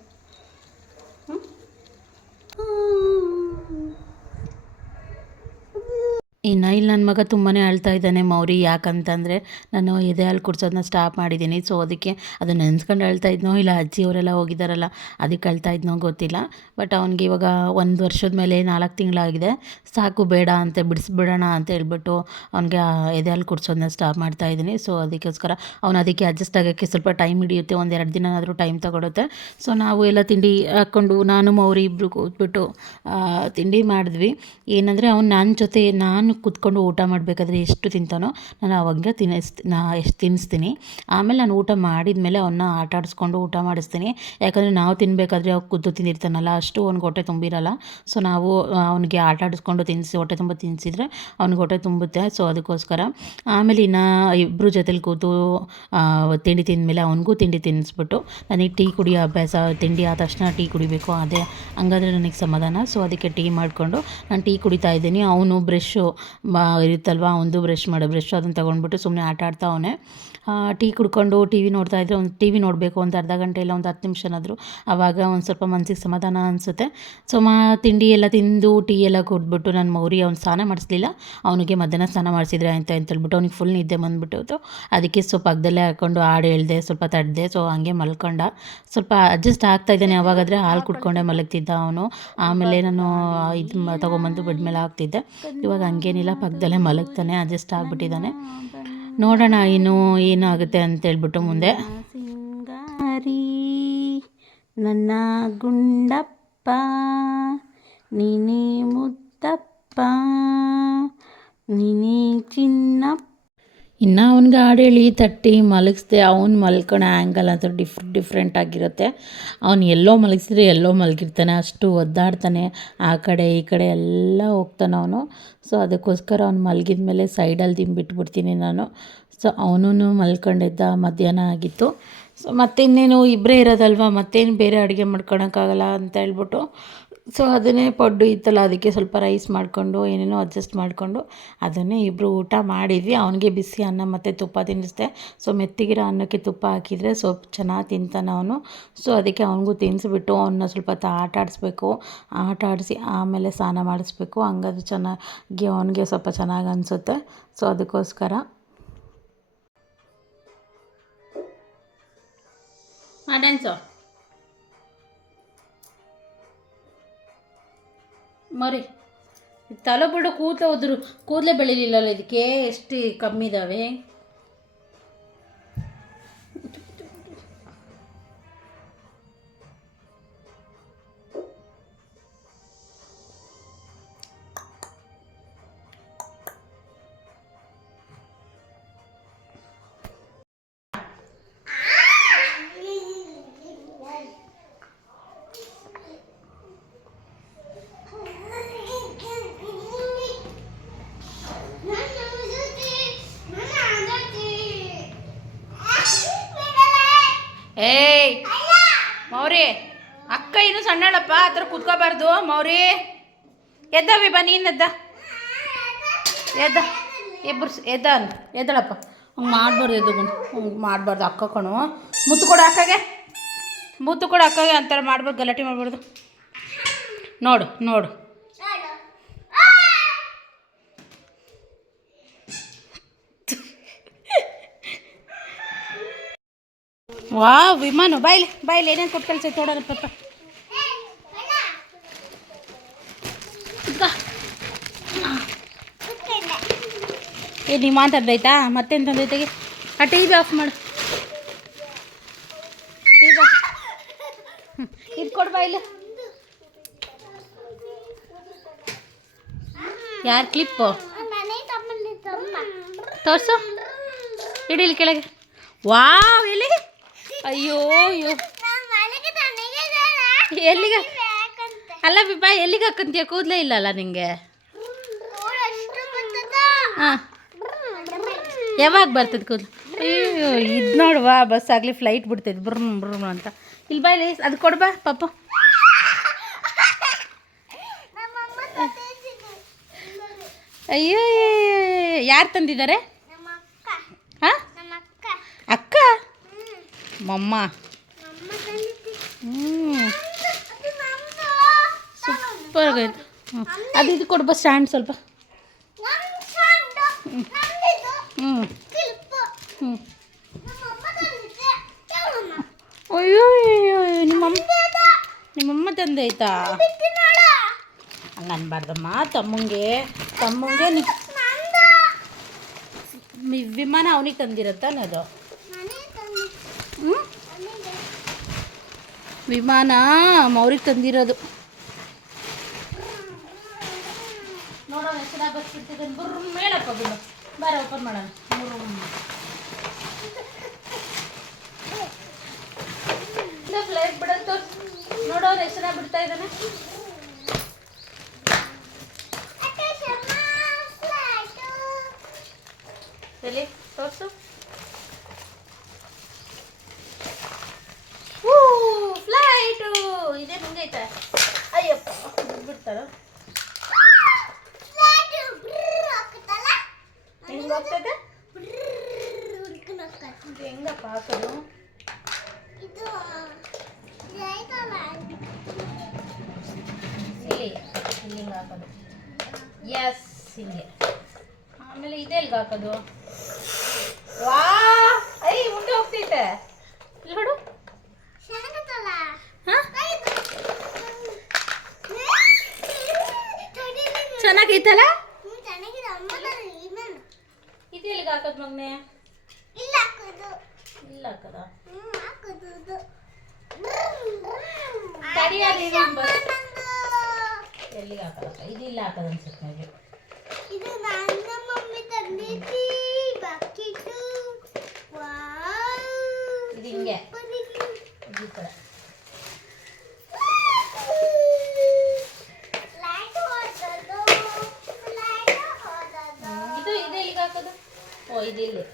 ಇನ್ನು ಇಲ್ಲಿ ನನ್ನ ಮಗ ತುಂಬಾ ಅಳ್ತಾ ಇದ್ದಾನೆ ಮೌರಿ. ಯಾಕಂತಂದರೆ ನಾನು ಎದೆ ಹಾಲು ಕುಡ್ಸೋದನ್ನ ಸ್ಟಾಪ್ ಮಾಡಿದ್ದೀನಿ. ಸೊ ಅದಕ್ಕೆ ಅದು ನೆನೆಸ್ಕೊಂಡು ಅಳ್ತಾ ಇದ್ನೋ ಇಲ್ಲ ಅಜ್ಜಿಯವರೆಲ್ಲ ಹೋಗಿದ್ದಾರಲ್ಲ ಅದಕ್ಕೆ ಅಳ್ತಾ ಇದ್ನೋ ಗೊತ್ತಿಲ್ಲ. ಬಟ್ ಅವ್ನಿಗೆ ಇವಾಗ 1 ವರ್ಷದ ಮೇಲೆ 4 ತಿಂಗಳಾಗಿದೆ. ಸಾಕು ಬೇಡ ಅಂತ ಬಿಡಿಸ್ಬಿಡೋಣ ಅಂತ ಹೇಳ್ಬಿಟ್ಟು ಅವ್ನಿಗೆ ಎದೆ ಹಾಲು ಕುಡ್ಸೋದನ್ನ ಸ್ಟಾಪ್ ಮಾಡ್ತಾಯಿದ್ದೀನಿ. ಸೊ ಅದಕ್ಕೋಸ್ಕರ ಅವ್ನು ಅದಕ್ಕೆ ಅಡ್ಜಸ್ಟ್ ಆಗೋಕ್ಕೆ ಸ್ವಲ್ಪ ಟೈಮ್ ಹಿಡಿಯುತ್ತೆ, 1-2 ದಿನನಾದರೂ ಟೈಮ್ ತೊಗೊಳುತ್ತೆ. ಸೊ ನಾವು ಎಲ್ಲ ತಿಂಡಿ ಹಾಕ್ಕೊಂಡು ನಾನು ಮೌರಿ ಇಬ್ಬರು ಕೂತ್ಬಿಟ್ಟು ತಿಂಡಿ ಮಾಡಿದ್ವಿ. ಏನಂದರೆ ಅವ್ನು ನನ್ನ ಜೊತೆ ನಾನು ಕೂತ್ಕೊಂಡು ಊಟ ಮಾಡಬೇಕಾದ್ರೆ ಎಷ್ಟು ತಿಂತಾನೋ ನಾನು ಅವಾಗ ಎಷ್ಟು ತಿನ್ನಿಸ್ತೀನಿ. ಆಮೇಲೆ ನಾನು ಊಟ ಮಾಡಿದ ಮೇಲೆ ಅವನ್ನ ಆಟ ಆಡಿಸ್ಕೊಂಡು ಊಟ ಮಾಡಿಸ್ತೀನಿ. ಯಾಕಂದರೆ ನಾವು ತಿನ್ನಬೇಕಾದ್ರೆ ಅವ್ನು ಕೂತು ತಿಂದಿರ್ತಾನಲ್ಲ, ಅಷ್ಟು ಅವ್ನಿಗೆ ಹೊಟ್ಟೆ ತುಂಬಿರಲ್ಲ. ಸೊ ನಾವು ಅವನಿಗೆ ಆಟ ಆಡಿಸ್ಕೊಂಡು ಹೊಟ್ಟೆ ತುಂಬ ತಿನ್ನಿಸಿದ್ರೆ ಅವ್ನಿಗೆ ಹೊಟ್ಟೆ ತುಂಬುತ್ತೆ. ಸೊ ಅದಕ್ಕೋಸ್ಕರ ಆಮೇಲೆ ಇನ್ನು ಇಬ್ಬರು ಜೊತೆಲಿ ಕೂತು ತಿಂಡಿ ತಿಂದಮೇಲೆ ಅವನಿಗೂ ತಿಂಡಿ ತಿನ್ನಿಸ್ಬಿಟ್ಟು ನನಗೆ ಟೀ ಕುಡಿಯೋ ಅಭ್ಯಾಸ, ತಿಂಡಿ ಆದ ತಕ್ಷಣ ಟೀ ಕುಡಿಬೇಕು, ಅದೇ ಹಂಗಾದ್ರೆ ನನಗೆ ಸಮಾಧಾನ. ಸೊ ಅದಕ್ಕೆ ಟೀ ಮಾಡಿಕೊಂಡು ನಾನು ಟೀ ಕುಡಿತಾ ಇದ್ದೀನಿ. ಅವನು ಬ್ರಷ್ಷು ಇರುತ್ತಲ್ವ, ಅವನದು ಬ್ರಷ್ ಅದನ್ನು ತೊಗೊಂಡ್ಬಿಟ್ಟು ಸುಮ್ಮನೆ ಆಟ ಆಡ್ತಾ ಅವನೇ. ಟೀ ಕುಡ್ಕೊಂಡು ಟಿ ವಿ ನೋಡ್ತಾಯಿದ್ರೆ ಒಂದು ಟಿ ವಿ ನೋಡಬೇಕು ಒಂದು ಅರ್ಧ ಗಂಟೆ ಇಲ್ಲ ಒಂದು 10 ನಿಮಿಷನಾದರೂ, ಆವಾಗ ಒಂದು ಸ್ವಲ್ಪ ಮನಸ್ಸಿಗೆ ಸಮಾಧಾನ ಅನಿಸುತ್ತೆ. ಸೊ ತಿಂಡಿ ಎಲ್ಲ ತಿಂದು ಟೀ ಎಲ್ಲ ಕುಡಿದ್ಬಿಟ್ಟು ನಾನು ಮೌರಿ ಅವ್ನು ಸ್ನಾನ ಮಾಡಿಸ್ಲಿಲ್ಲ, ಅವನಿಗೆ ಮಧ್ಯಾಹ್ನ ಸ್ನಾನ ಮಾಡಿಸಿದ್ರೆ ಅಂತೇಳ್ಬಿಟ್ಟು ಅವ್ನಿಗೆ ಫುಲ್ ನಿದ್ದೆ ಬಂದುಬಿಟ್ಟು ಅದಕ್ಕೆ ಸ್ವಲ್ಪ ಪಕ್ಕದಲ್ಲೇ ಹಾಕ್ಕೊಂಡು ಹಾಡು ಹೇಳ್ದೆ, ಸ್ವಲ್ಪ ತಡ್ದೆ. ಸೊ ಹಂಗೆ ಮಲ್ಕೊಂಡ, ಸ್ವಲ್ಪ ಅಡ್ಜಸ್ಟ್ ಆಗ್ತಾಯಿದ್ದಾನೆ. ಅವಾಗಾದರೆ ಹಾಲು ಕುಡ್ಕೊಂಡೆ ಮಲಗ್ತಿದ್ದ ಅವನು. ಆಮೇಲೆ ನಾನು ಇದು ತೊಗೊಂಬಂದು ಬೆಡ್ ಮೇಲೆ ಹಾಕ್ತಿದ್ದೆ. ಇವಾಗ ಹಂಗೇನಿಲ್ಲ, ಪಕ್ಕದಲ್ಲೇ ಮಲಗ್ತಾನೆ, ಅಡ್ಜಸ್ಟ್ ಆಗಿಬಿಟ್ಟಿದ್ದಾನೆ. ನೋಡೋಣ ಇನ್ನು ಏನಾಗುತ್ತೆ ಅಂತೇಳ್ಬಿಟ್ಟು ಮುಂದೆ. ಸಿಂಗಾರಿ ನನ್ನ ಗುಂಡಪ್ಪ ನೀನೇ ಮುತ್ತಪ್ಪ ನೀನೇ ಚಿನ್ನಪ್ಪ. ಇನ್ನು ಅವ್ನಿಗೆ ಹಾಡು ಹೇಳಿ ತಟ್ಟಿ ಮಲಗಿಸ್ದೆ. ಅವ್ನು ಮಲ್ಕೊಳೋ ಆ್ಯಂಗಲ್ ಅಂತೂ ಡಿಫ್ರೆಂಟ್ ಆಗಿರುತ್ತೆ. ಅವ್ನು ಎಲ್ಲೋ ಮಲಗಿಸಿದ್ರೆ ಎಲ್ಲೋ ಮಲಗಿರ್ತಾನೆ, ಅಷ್ಟು ಒದ್ದಾಡ್ತಾನೆ, ಆ ಕಡೆ ಈ ಕಡೆ ಎಲ್ಲ ಹೋಗ್ತಾನೆ ಅವನು. ಸೊ ಅದಕ್ಕೋಸ್ಕರ ಅವ್ನು ಮಲಗಿದ ಮೇಲೆ ಸೈಡಲ್ಲಿ ಬಿಟ್ಬಿಡ್ತೀನಿ ನಾನು. ಸೊ ಅವನೂ ಮಲ್ಕೊಂಡಿದ್ದ, ಮಧ್ಯಾಹ್ನ ಆಗಿತ್ತು. ಸೊ ಮತ್ತಿನ್ನೇನು ಇಬ್ಬರೇ ಇರೋದಲ್ವ, ಮತ್ತೇನು ಬೇರೆ ಅಡುಗೆ ಮಾಡ್ಕೊಳಕ್ಕಾಗಲ್ಲ ಅಂತ ಹೇಳ್ಬಿಟ್ಟು ಸೊ ಅದನ್ನೇ ಪಡ್ಡು ಇತ್ತಲ್ಲ, ಅದಕ್ಕೆ ಸ್ವಲ್ಪ ರೈಸ್ ಮಾಡಿಕೊಂಡು ಏನೇನೋ ಅಡ್ಜಸ್ಟ್ ಮಾಡಿಕೊಂಡು ಅದನ್ನೇ ಇಬ್ಬರು ಊಟ ಮಾಡಿದ್ವಿ. ಅವನಿಗೆ ಬಿಸಿ ಅನ್ನ ಮತ್ತು ತುಪ್ಪ ತಿನ್ನಿಸ್ದೆ. ಸೊ ಮೆತ್ತಿಗಿರೋ ಅನ್ನಕ್ಕೆ ತುಪ್ಪ ಹಾಕಿದರೆ ಸ್ವಲ್ಪ ಚೆನ್ನಾಗಿ ತಿಂತಾನೆ ಅವನು. ಸೊ ಅದಕ್ಕೆ ಅವನಿಗೂ ತಿನ್ನಿಸ್ಬಿಟ್ಟು ಅವನ್ನ ಸ್ವಲ್ಪ ಹೊತ್ತು ಆಟ ಆಡಿಸ್ಬೇಕು. ಆಟ ಆಡಿಸಿ ಆಮೇಲೆ ಸ್ನಾನ ಮಾಡಿಸ್ಬೇಕು. ಹಂಗಾದ್ರೆ ಚೆನ್ನಾಗಿ ಅವನಿಗೆ ಸ್ವಲ್ಪ ಚೆನ್ನಾಗಿ ಅನಿಸುತ್ತೆ. ಸೊ ಅದಕ್ಕೋಸ್ಕರ ಡ್ಯಾನ್ಸು ಮರಿ ತಲೆ ಬಿಡು, ಕೂದಲೇ ಬೆಳೀಲಿಲ್ಲಲ್ಲ ಇದಕ್ಕೆ, ಎಷ್ಟು ಕಮ್ಮಿ ಇದ್ದಾವೆ. ಏಯ್ ಮೌರಿ, ಅಕ್ಕ ಇನ್ನೂ ಸಣ್ಣಳಪ್ಪ, ಆ ಥರ ಕುತ್ಕೋಬಾರ್ದು ಮೌರಿ. ಎದ್ದವಿ ಬಾ, ನೀನು ಎದ್ದ ಇಬ್ಬರು ಎದ್ದಳಪ್ಪ. ಹಂಗೆ ಮಾಡಬಾರ್ದು, ಹಂಗೆ ಮಾಡಬಾರ್ದು. ಅಕ್ಕ ಕಣು, ಮುತ್ತು ಕೊಡು ಅಕ್ಕಗೆ ಅಂತಾರೆ, ಮಾಡ್ಬಾರ್ದು, ಗಲಾಟೆ ಮಾಡಬಾರ್ದು. ನೋಡು ವಾ ವಿಮಾನು ಬಾಯ್ಲಿ ಏನೇನು ಕೊಟ್ಟು ಕಳ್ಸೈತೆ ನೋಡೋಣ ಪಪ್ಪ. ನೀವು ಮಾತಾಡ್ದೈತಾ? ಮತ್ತೇನು ತಂದೈತೆಗೆ? ಆ ಟಿ ವಿ ಆಫ್ ಮಾಡು, ಇದು ಕೊಡು ಬಾಯ್ಲಿ. ಯಾರು ಕ್ಲಿಪ್ಪು ತೋರಿಸು, ಇಡೀಲಿ ಕೆಳಗೆ. ವಾವ್, ಎಲ್ಲಿ? ಅಯ್ಯೋ ಎಲ್ಲಿಗೆ? ಅಲ್ಲ ಬಿಬ್ಬಾ, ಎಲ್ಲಿಗೆ ಹಾಕಂತೀಯ? ಕೂದಲೇ ಇಲ್ಲಲ್ಲ ನಿಂಗೆ. ಹಾಂ, ಯಾವಾಗ ಬರ್ತದೆ ಕೂದಲು? ಅಯ್ಯೋ ಇದು ನೋಡುವ, ಬಸ್ ಆಗಲಿ ಫ್ಲೈಟ್ ಬಿಡ್ತೈತೆ ಬ್ರೂ ಅಂತ. ಇಲ್ಲಿ ಬಾಯ್ಲಿ, ಅದು ಕೊಡ್ಬಾ ಪಾಪ. ಅಯ್ಯೋ ಯಾರು ತಂದಿದ್ದಾರೆ? ಹಾಂ, ಅಕ್ಕ ಮಮ್ಮ. ಸೂಪರ್ ಆಗೈತೆ. ಅದು ಇದು ಕೊಡ್ಬಾ ಸ್ಟ್ಯಾಂಡ್ ಸ್ವಲ್ಪ. ಹ್ಞೂ ಹ್ಞೂ ಅಯ್ಯೋ ಅಯ್ಯೋ ನಿಮ್ಮಮ್ಮ ತಂದೈತಾ ಹಂಗೆ ಅನ್ಬಾರ್ದಮ್ಮ. ತಮ್ಮಂಗೆ ವಿಮಾನ ಅವನಿಗೆ ತಂದಿರತ್ತಾನೆ ಅದು. ಹ್ಞೂ ವಿಮಾನ ಅವ್ರಿಗೆ ತಂದಿರೋದು. ನೋಡೋಣ ಎಷ್ಟು ಜನ ಬರ್ತಿರ್ತಿದ್ದಾನೆ. ಬರ್ರು ಮೇಲಪ್ಪ ಬಿಡು. ಬಾರ ಓಪನ್ ಮಾಡೋಣ. ಫ್ಲೈಟ್ ಬಿಡೋದು ನೋಡೋರು ಎಷ್ಟು ಜನ ಬಿಡ್ತಾ ಇದ್ದಾನೆ. ಎಲ್ಲಿ ತೋರಿಸು. ಫ್ಲೈಟು ಇದೇ ಹಿಂಗೈತೆ. ಅಯ್ಯಪ್ಪ ಬಿಡ್ತಾರ ಹೆಂಗೆ ಹೋಗ್ತದೆ. ಹೆಂಗಪ್ಪ ಹಾಕೋದು. ಇಲ್ಲಿ ಹಿಂಗೆ ಹಾಕೋದು. ಎಸ್ ಹಿಂಗೆ. ಆಮೇಲೆ ಇದೆಲ್ಗೆ ಹಾಕೋದು. ವಾ ಐ ಮುಂದೆ ಹೋಗ್ತೈತೆ. ಇಲ್ಲಿ ನೋಡು. ಚೆನ್ನಾಗೈತಲ್ಲ. ಇದು ಎಲ್ಲಿಗೆ ಹಾಕೋದು ಮಗನೆ. ಇಲ್ಲ ಹಾಕೋದ ಎಲ್ಲಿಗೆ ಹಾಕೋದಪ್ಪ. ಇದು ಇಲ್ಲ ಹಾಕೋದು ಅನ್ಸುತ್ತೆ ನನಗೆ. ಇದು ನನ್ನ ಮಮ್ಮಿ ತಂದಿದ್ದಿ ಬಕೆಟ್. ಇದು ಹಿಂಗೆ ಈ ಥರ. ಇದು ಎಲ್ಲಿಗೆ ಹಾಕೋದು. ಓ ಇದು ಇಲ್ಲಿ.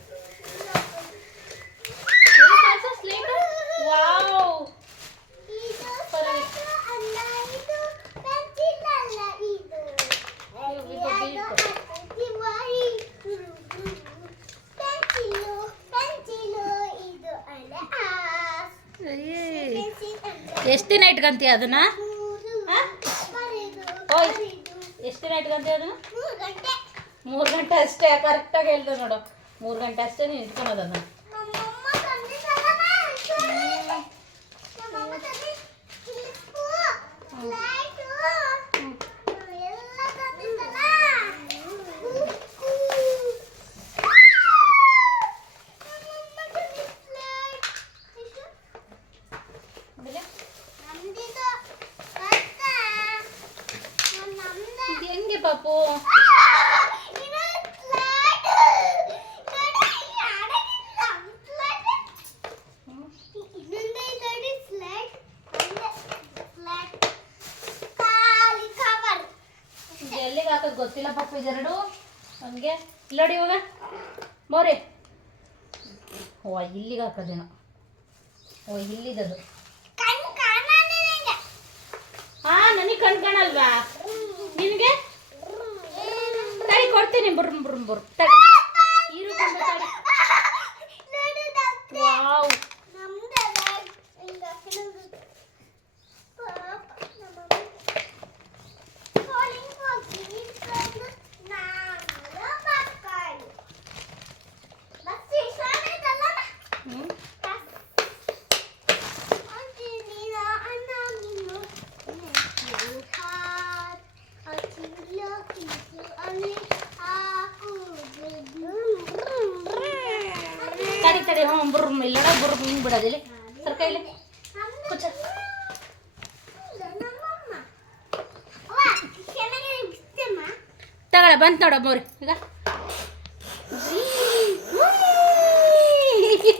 ವಾವ್ ಎಷ್ಟು ದಿನ ಇಟ್ಕೊಂತೀಯ ಅದನ್ನ. ಎಷ್ಟು ದಿನ ಇಟ್ಕೊಂತೀಯ ಅದನ್ನ. 3 ಗಂಟೆ ಅಷ್ಟೇ. ಕರೆಕ್ಟಾಗಿ ಹೇಳ್ದೆ ನೋಡು. 3 ಗಂಟೆ ಅಷ್ಟೇ ನೀನು ಇಟ್ಕೊಳೋದು ಅದನ್ನ. ಹೆಂಗೆ ಪಾಪು. ಎಲ್ಲಿಗೆ ಹಾಕೋದು ಗೊತ್ತಿಲ್ಲ ಪಾಪು. ಇದೆರಡು ಹಂಗೆ ಇಲ್ಲೋಡಿ ಇವಾಗ ಮೋರಿ. ಓ ಇಲ್ಲಿಗೆ ಹಾಕೋದೇನೋ. ಓ ಇಲ್ಲಿದದು. ಹಾಂ ನನಗೆ ಕಣ್ಕಾಣಲ್ವಾ ನಿನಗೆ. ತಡಿ ಕೊಡ್ತೀನಿ. ಬುರ್ರು ತಡಿ. ವಾವ್ ತಡಿ. ಹ್ಞೂ ಬುರ್ರು ಇಲ್ಲಡ ಬುರ್ರು ಹಿಂಗೆ ಬಿಡೋದಿಲ್ಲ. ಸರ್ ಕೈಲಿ ಕುಚ್ಚ. ತಗೊಳ ಬಂತು ನೋಡ ಮೋರಿ. ಈಗ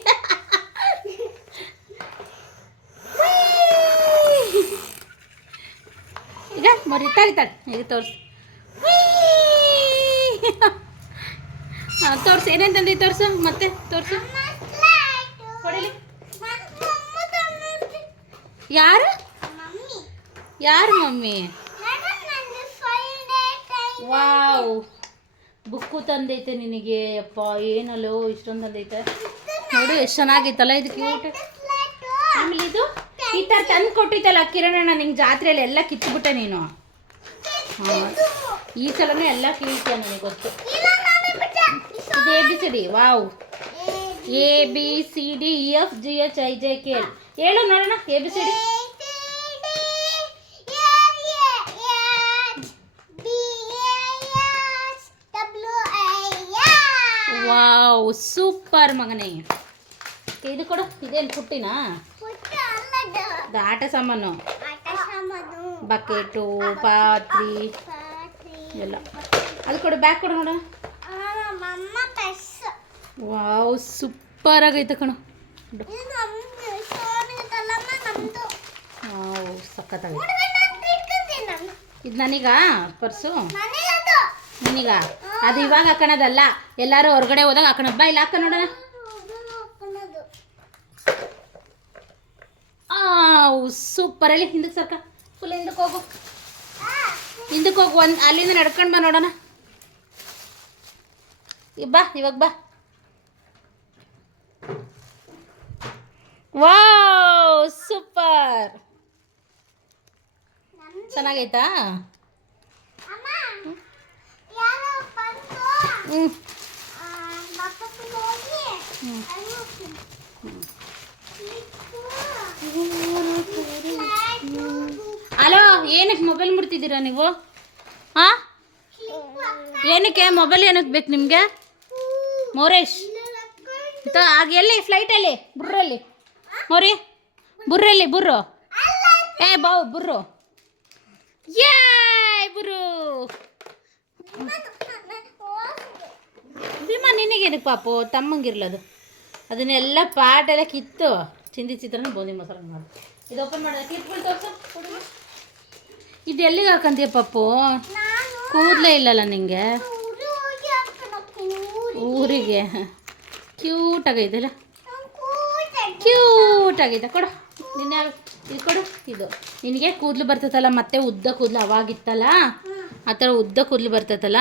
ಈಗ ಮೋರಿ ತಡಿ ಈಗ ತೋರಿಸಿ. ತೋರಿಸಿ ಏನೇನು ತಂದಿ ತೋರಿಸು. ಮತ್ತೆ ತೋರಿಸು. ಹೊಡಿಲಿ. ಯಾರು ಮಮ್ಮಿ. ವಾವ್ ಬುಕ್ಕು ತಂದೈತೆ ನಿನಗೆ. ಅಪ್ಪ ಏನಲ್ಲೋ ಇಷ್ಟೊಂದು ತಂದೈತೆ ನೋಡು. ಎಷ್ಟು ಚೆನ್ನಾಗೈತಲ್ಲ ಇದು. ಕ್ಯೂಟ್. ಆಮೇಲೆ ಇದು ಈ ಥರ ತಂದು ಕೊಟ್ಟಿತ್ತಲ್ಲ ಕಿರಣಣ್ಣ ನಿಂಗೆ ಜಾತ್ರೆಯಲ್ಲಿ ಎಲ್ಲ ಕಿತ್ಬಿಟ್ಟೆ ನೀನು. ಹಾಂ ಈ ಸಲನೇ ಎಲ್ಲ ಕೀಳ್ತೀಯ ನನಗೆ ಗೊತ್ತು. ಇದು ಸಿ ಡಿ. ವಾವ್. ABCDEFGHIJK. ಹೇಳು ನೋಡೋಣ ABCD. ವಾವ್ ಸೂಪರ್ ಮಗನೇ. ಇದು ಕೊಡು. ಇದೇನು ಪುಟ್ಟಿನಾ? ಇದು ಆಟ ಸಾಮಾನು. ಬಕೆಟು, ಪಾತ್ರಿ ಎಲ್ಲ. ಅದು ಕೊಡು, ಬ್ಯಾಗ್ ಕೊಡು ನೋಡೋಣ. ವಾವ್ ಸೂಪರ್ ಆಗೈತೆ ಕಣೋ. ವಾವ್ ಸಖತ್ತಾಗೈತೆ. ಇದು ನನಗ ಪರ್ಸು? ನನಗ ಅದು ಇವಾಗ ಹಾಕೋಣದಲ್ಲ, ಎಲ್ಲರೂ ಹೊರಗಡೆ ಹೋದಾಗ ಹಾಕೋಣ. ಬಾ ಇಲ್ಲಿ ಹಾಕ ನೋಡೋಣ. ಸೂಪರ್. ಅಲ್ಲಿ ಹಿಂದಕ್ಕೆ ಸರ್ಕ, ಫುಲ್ ಹಿಂದಕ್ಕೆ ಹೋಗು. ಹಿಂದಕ್ಕೆ ಹೋಗು, ಒಂದು ಅಲ್ಲಿಂದ ನಡ್ಕೊಂಡು ಬಾ ನೋಡೋಣ. ಬಾ ಇವಾಗ ಬಾ. Wow super. ಚೆನ್ನಾಗೈತಾ? ಹಲೋ, ಏನಕ್ಕೆ ಮೊಬೈಲ್ ಮುಡ್ತಿದ್ದೀರಾ ನೀವು? ಹಾಂ, ಏನಕ್ಕೆ ಮೊಬೈಲ್ ಏನಕ್ಕೆ ಬೇಕು ನಿಮಗೆ? ಮೋರೇಶ್ ಆಗ ಎಲ್ಲಿ ಫ್ಲೈಟಲ್ಲಿ ಬುರ್ರಲ್ಲಿ ಮೋರಿ ಬುರ್ರಲ್ಲಿ ಬುರ್ರು ಬಾವು ಬುರ್ರು ಬುರು ಭೀಮಾ ನಿನಗೇನಕ್ಕೆ ಪಾಪು ತಮ್ಮಂಗಿರ್ಲದು. ಅದನ್ನೆಲ್ಲ ಪಾಟೆಲ್ಲ ಕಿತ್ತು ಚಿಂದಿ ಚಿತ್ರಾನ್ನ ಬೂಂದಿ ಮಸಾಲೆ ಮಾಡಿ. ಇದು ಓಪನ್ ಮಾಡಿದ ಕಿತ್ಕೊಂಡು ತೋರಿಸು. ಇದು ಎಲ್ಲಿಗೆ ಹಾಕಂತೀಯ ಪಾಪು? ಕೂದಲೇ ಇಲ್ಲಲ್ಲ ನಿಂಗೆ. ಊರಿಗೆ ಕ್ಯೂಟ್ ಆಗೈತಲ್ಲ, ಕ್ಯೂಟ್ ಆಗೈತೆ. ಕೊಡು ನಿನ್ನೆ ಇದು ಕೊಡು. ಇದು ನಿನಗೆ ಕೂದಲು ಬರ್ತೈತಲ್ಲ, ಮತ್ತೆ ಉದ್ದ ಕೂದಲು ಅವಾಗಿತ್ತಲ್ಲ, ಆ ಥರ ಉದ್ದ ಕೂದಲು ಬರ್ತೈತಲ್ಲ.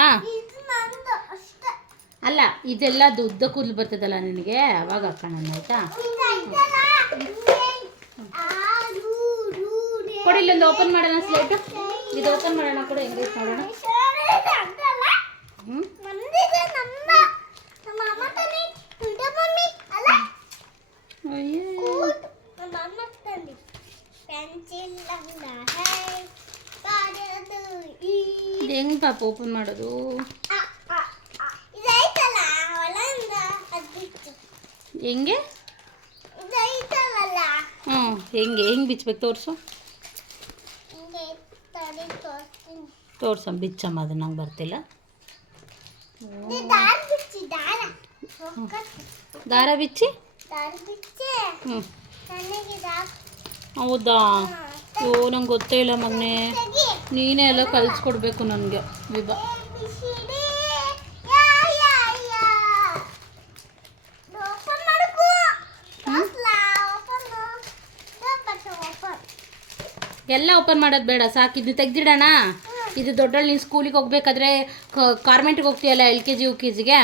ಅಲ್ಲ, ಇದೆಲ್ಲ ಅದು ಉದ್ದ ಕೂದಲು ಬರ್ತದಲ್ಲ ನಿನಗೆ, ಅವಾಗ ಹಾಕೋಣ ಆಯಿತಾ? ಕೊಡಿ, ಇಲ್ಲೊಂದು ಓಪನ್ ಮಾಡೋಣ ಸ್ಲೇಟು. ಇದು ಓಪನ್ ಮಾಡೋಣ, ಕೂಡ ಹೆಂಗೈತೆ ನೋಡೋಣ. ಇದು ಹೆಂಗೆ ಪಾಪ ಓಪನ್ ಮಾಡೋದು? ಹೆಂಗೆ? ಹೆಂಗೆ ಬಿಚ್ಚಬೇಕು ತೋರಿಸು. ತೋರ್ಸಮ್ಮ, ಬಿಚ್ಚಮ್ಮ. ಅದು ನಂಗೆ ಬರ್ತಿಲ್ಲ. ದಾರ ಬಿಚ್ಚಿ. ಹ್ಞೂ ಹೌದಾ? ನಂಗೆ ಗೊತ್ತೇ ಇಲ್ಲ ಮಗನೇ, ನೀನೇ ಎಲ್ಲ ಕಲಿಸ್ಕೊಡ್ಬೇಕು ನನಗೆ ವಿಭಾ. ಎಲ್ಲ ಓಪನ್ ಮಾಡೋದು ಬೇಡ, ಸಾಕು. ಇದು ತೆಗ್ದಿಡೋಣ. ಇದು ದೊಡ್ಡಲ್ಲಿ ನೀನು ಸ್ಕೂಲಿಗೆ ಹೋಗ್ಬೇಕಾದ್ರೆ ಕಾರ್ಮೆಂಟ್ಗೆ ಹೋಗ್ತೀಯಲ್ಲ, LKG UKGಗೆ,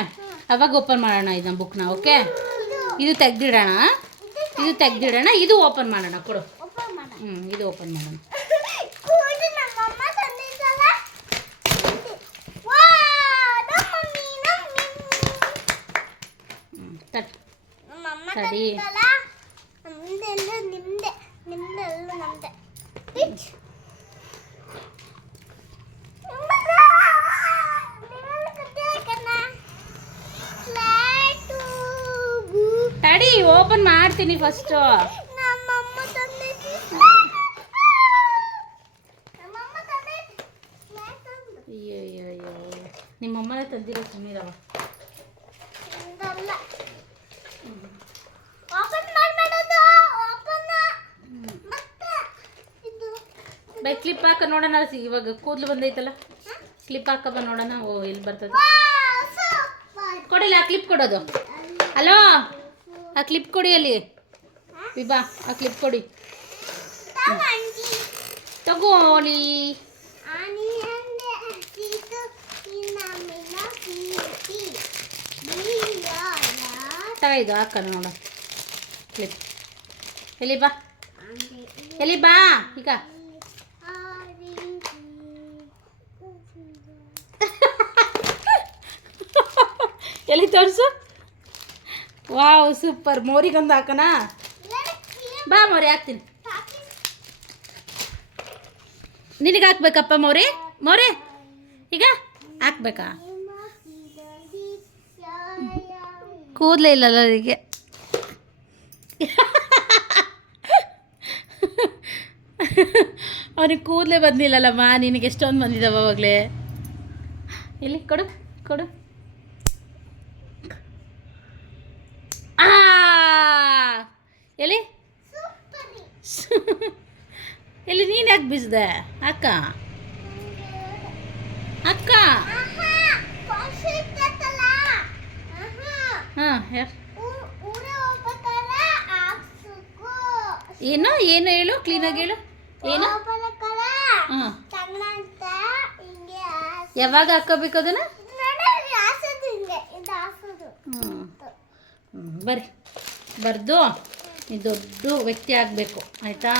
ಅವಾಗ ಓಪನ್ ಮಾಡೋಣ ಇದನ್ನ ಬುಕ್ನ. ಓಕೆ, ಇದು ತೆಗ್ದಿಡೋಣ. ಇದು ಓಪನ್ ಮಾಡೋಣ. ಕೊಡು. ಇದು ಓಪನ್ ಮಾಡೋಣ. ತಡಿ. ತಡಿ, ಓಪನ್ ಮಾಡ್ತೀನಿ ಫಸ್ಟು. ಅಯ್ಯಯ್ಯೋ, ನಿಮ್ಮಮ್ಮನೇ ತಂದಿರೋ ಸುಮ್ಮೀರವ. ಬೈ ಕ್ಲಿಪ್ ಹಾಕ ನೋಡೋಣ. ಇವಾಗ ಕೂದಲು ಬಂದೈತಲ್ಲ, ಕ್ಲಿಪ್ ಹಾಕಬ ನೋಡೋಣ. ಓ, ಇಲ್ಲಿ ಬರ್ತದೆ. ಕೊಡಿಲ್ಲ, ಆ ಕ್ಲಿಪ್ ಕೊಡೋದು. ಹಲೋ, ಆ ಕ್ಲಿಪ್ ಕೊಡಿ ಅಲ್ಲಿ ವಿಭಾ. ಆ ಕ್ಲಿಪ್ ಕೊಡಿ. ತಗೋಳಿ. ತಗೋ, ಹಾಕೋಣ ನೋಡು ಕ್ಲಿಪ್. ಎಲ್ಲಿ ಬಾ, ಎಲ್ಲಿ ಬಾ ಈಗ. ಎಲ್ಲಿ ತೋರಿಸು. Wow super. ಮೋರಿಗೊಂದು ಹಾಕೋಣ. ಬಾ ಮೋರಿ ಹಾಕ್ತೀನಿ. ನಿನಗೆ ಹಾಕ್ಬೇಕಪ್ಪ ಮೋರಿ. ಮೋರಿ ಈಗ ಹಾಕ್ಬೇಕಾ? ಕೂದಲೇ ಇಲ್ಲಲ್ಲ ಅದಕ್ಕೆ. ಅವನಿಗೆ ಕೂದಲೇ ಬಂದಿಲ್ಲಲ್ಲಮ್ಮ. ನಿನಗೆ ಎಷ್ಟೊಂದು ಬಂದಿದ್ದಾವೆ ಅವಾಗಲೇ. ಇಲ್ಲಿ ಕೊಡು ಕೊಡು. ಎಲ್ಲಿ ಎಲ್ಲಿ ನೀನು ಯಾಕೆ ಬೀಸ್ದೆ? ಅಕ್ಕ ಅಕ್ಕ ಹಾಂ ಏನು ಏನು ಹೇಳು, ಕ್ಲೀನಾಗಿ ಹೇಳು. ಏನು? ಹಾಂ, ಯಾವಾಗ ಹಾಕೋಬೇಕು ಅದನ್ನು? ಬರ್ರಿ ಬರ್ದು ನೀ ದೊಡ್ಡ ವ್ಯಕ್ತಿ ಆಗಬೇಕು, ಆಯಿತಾ?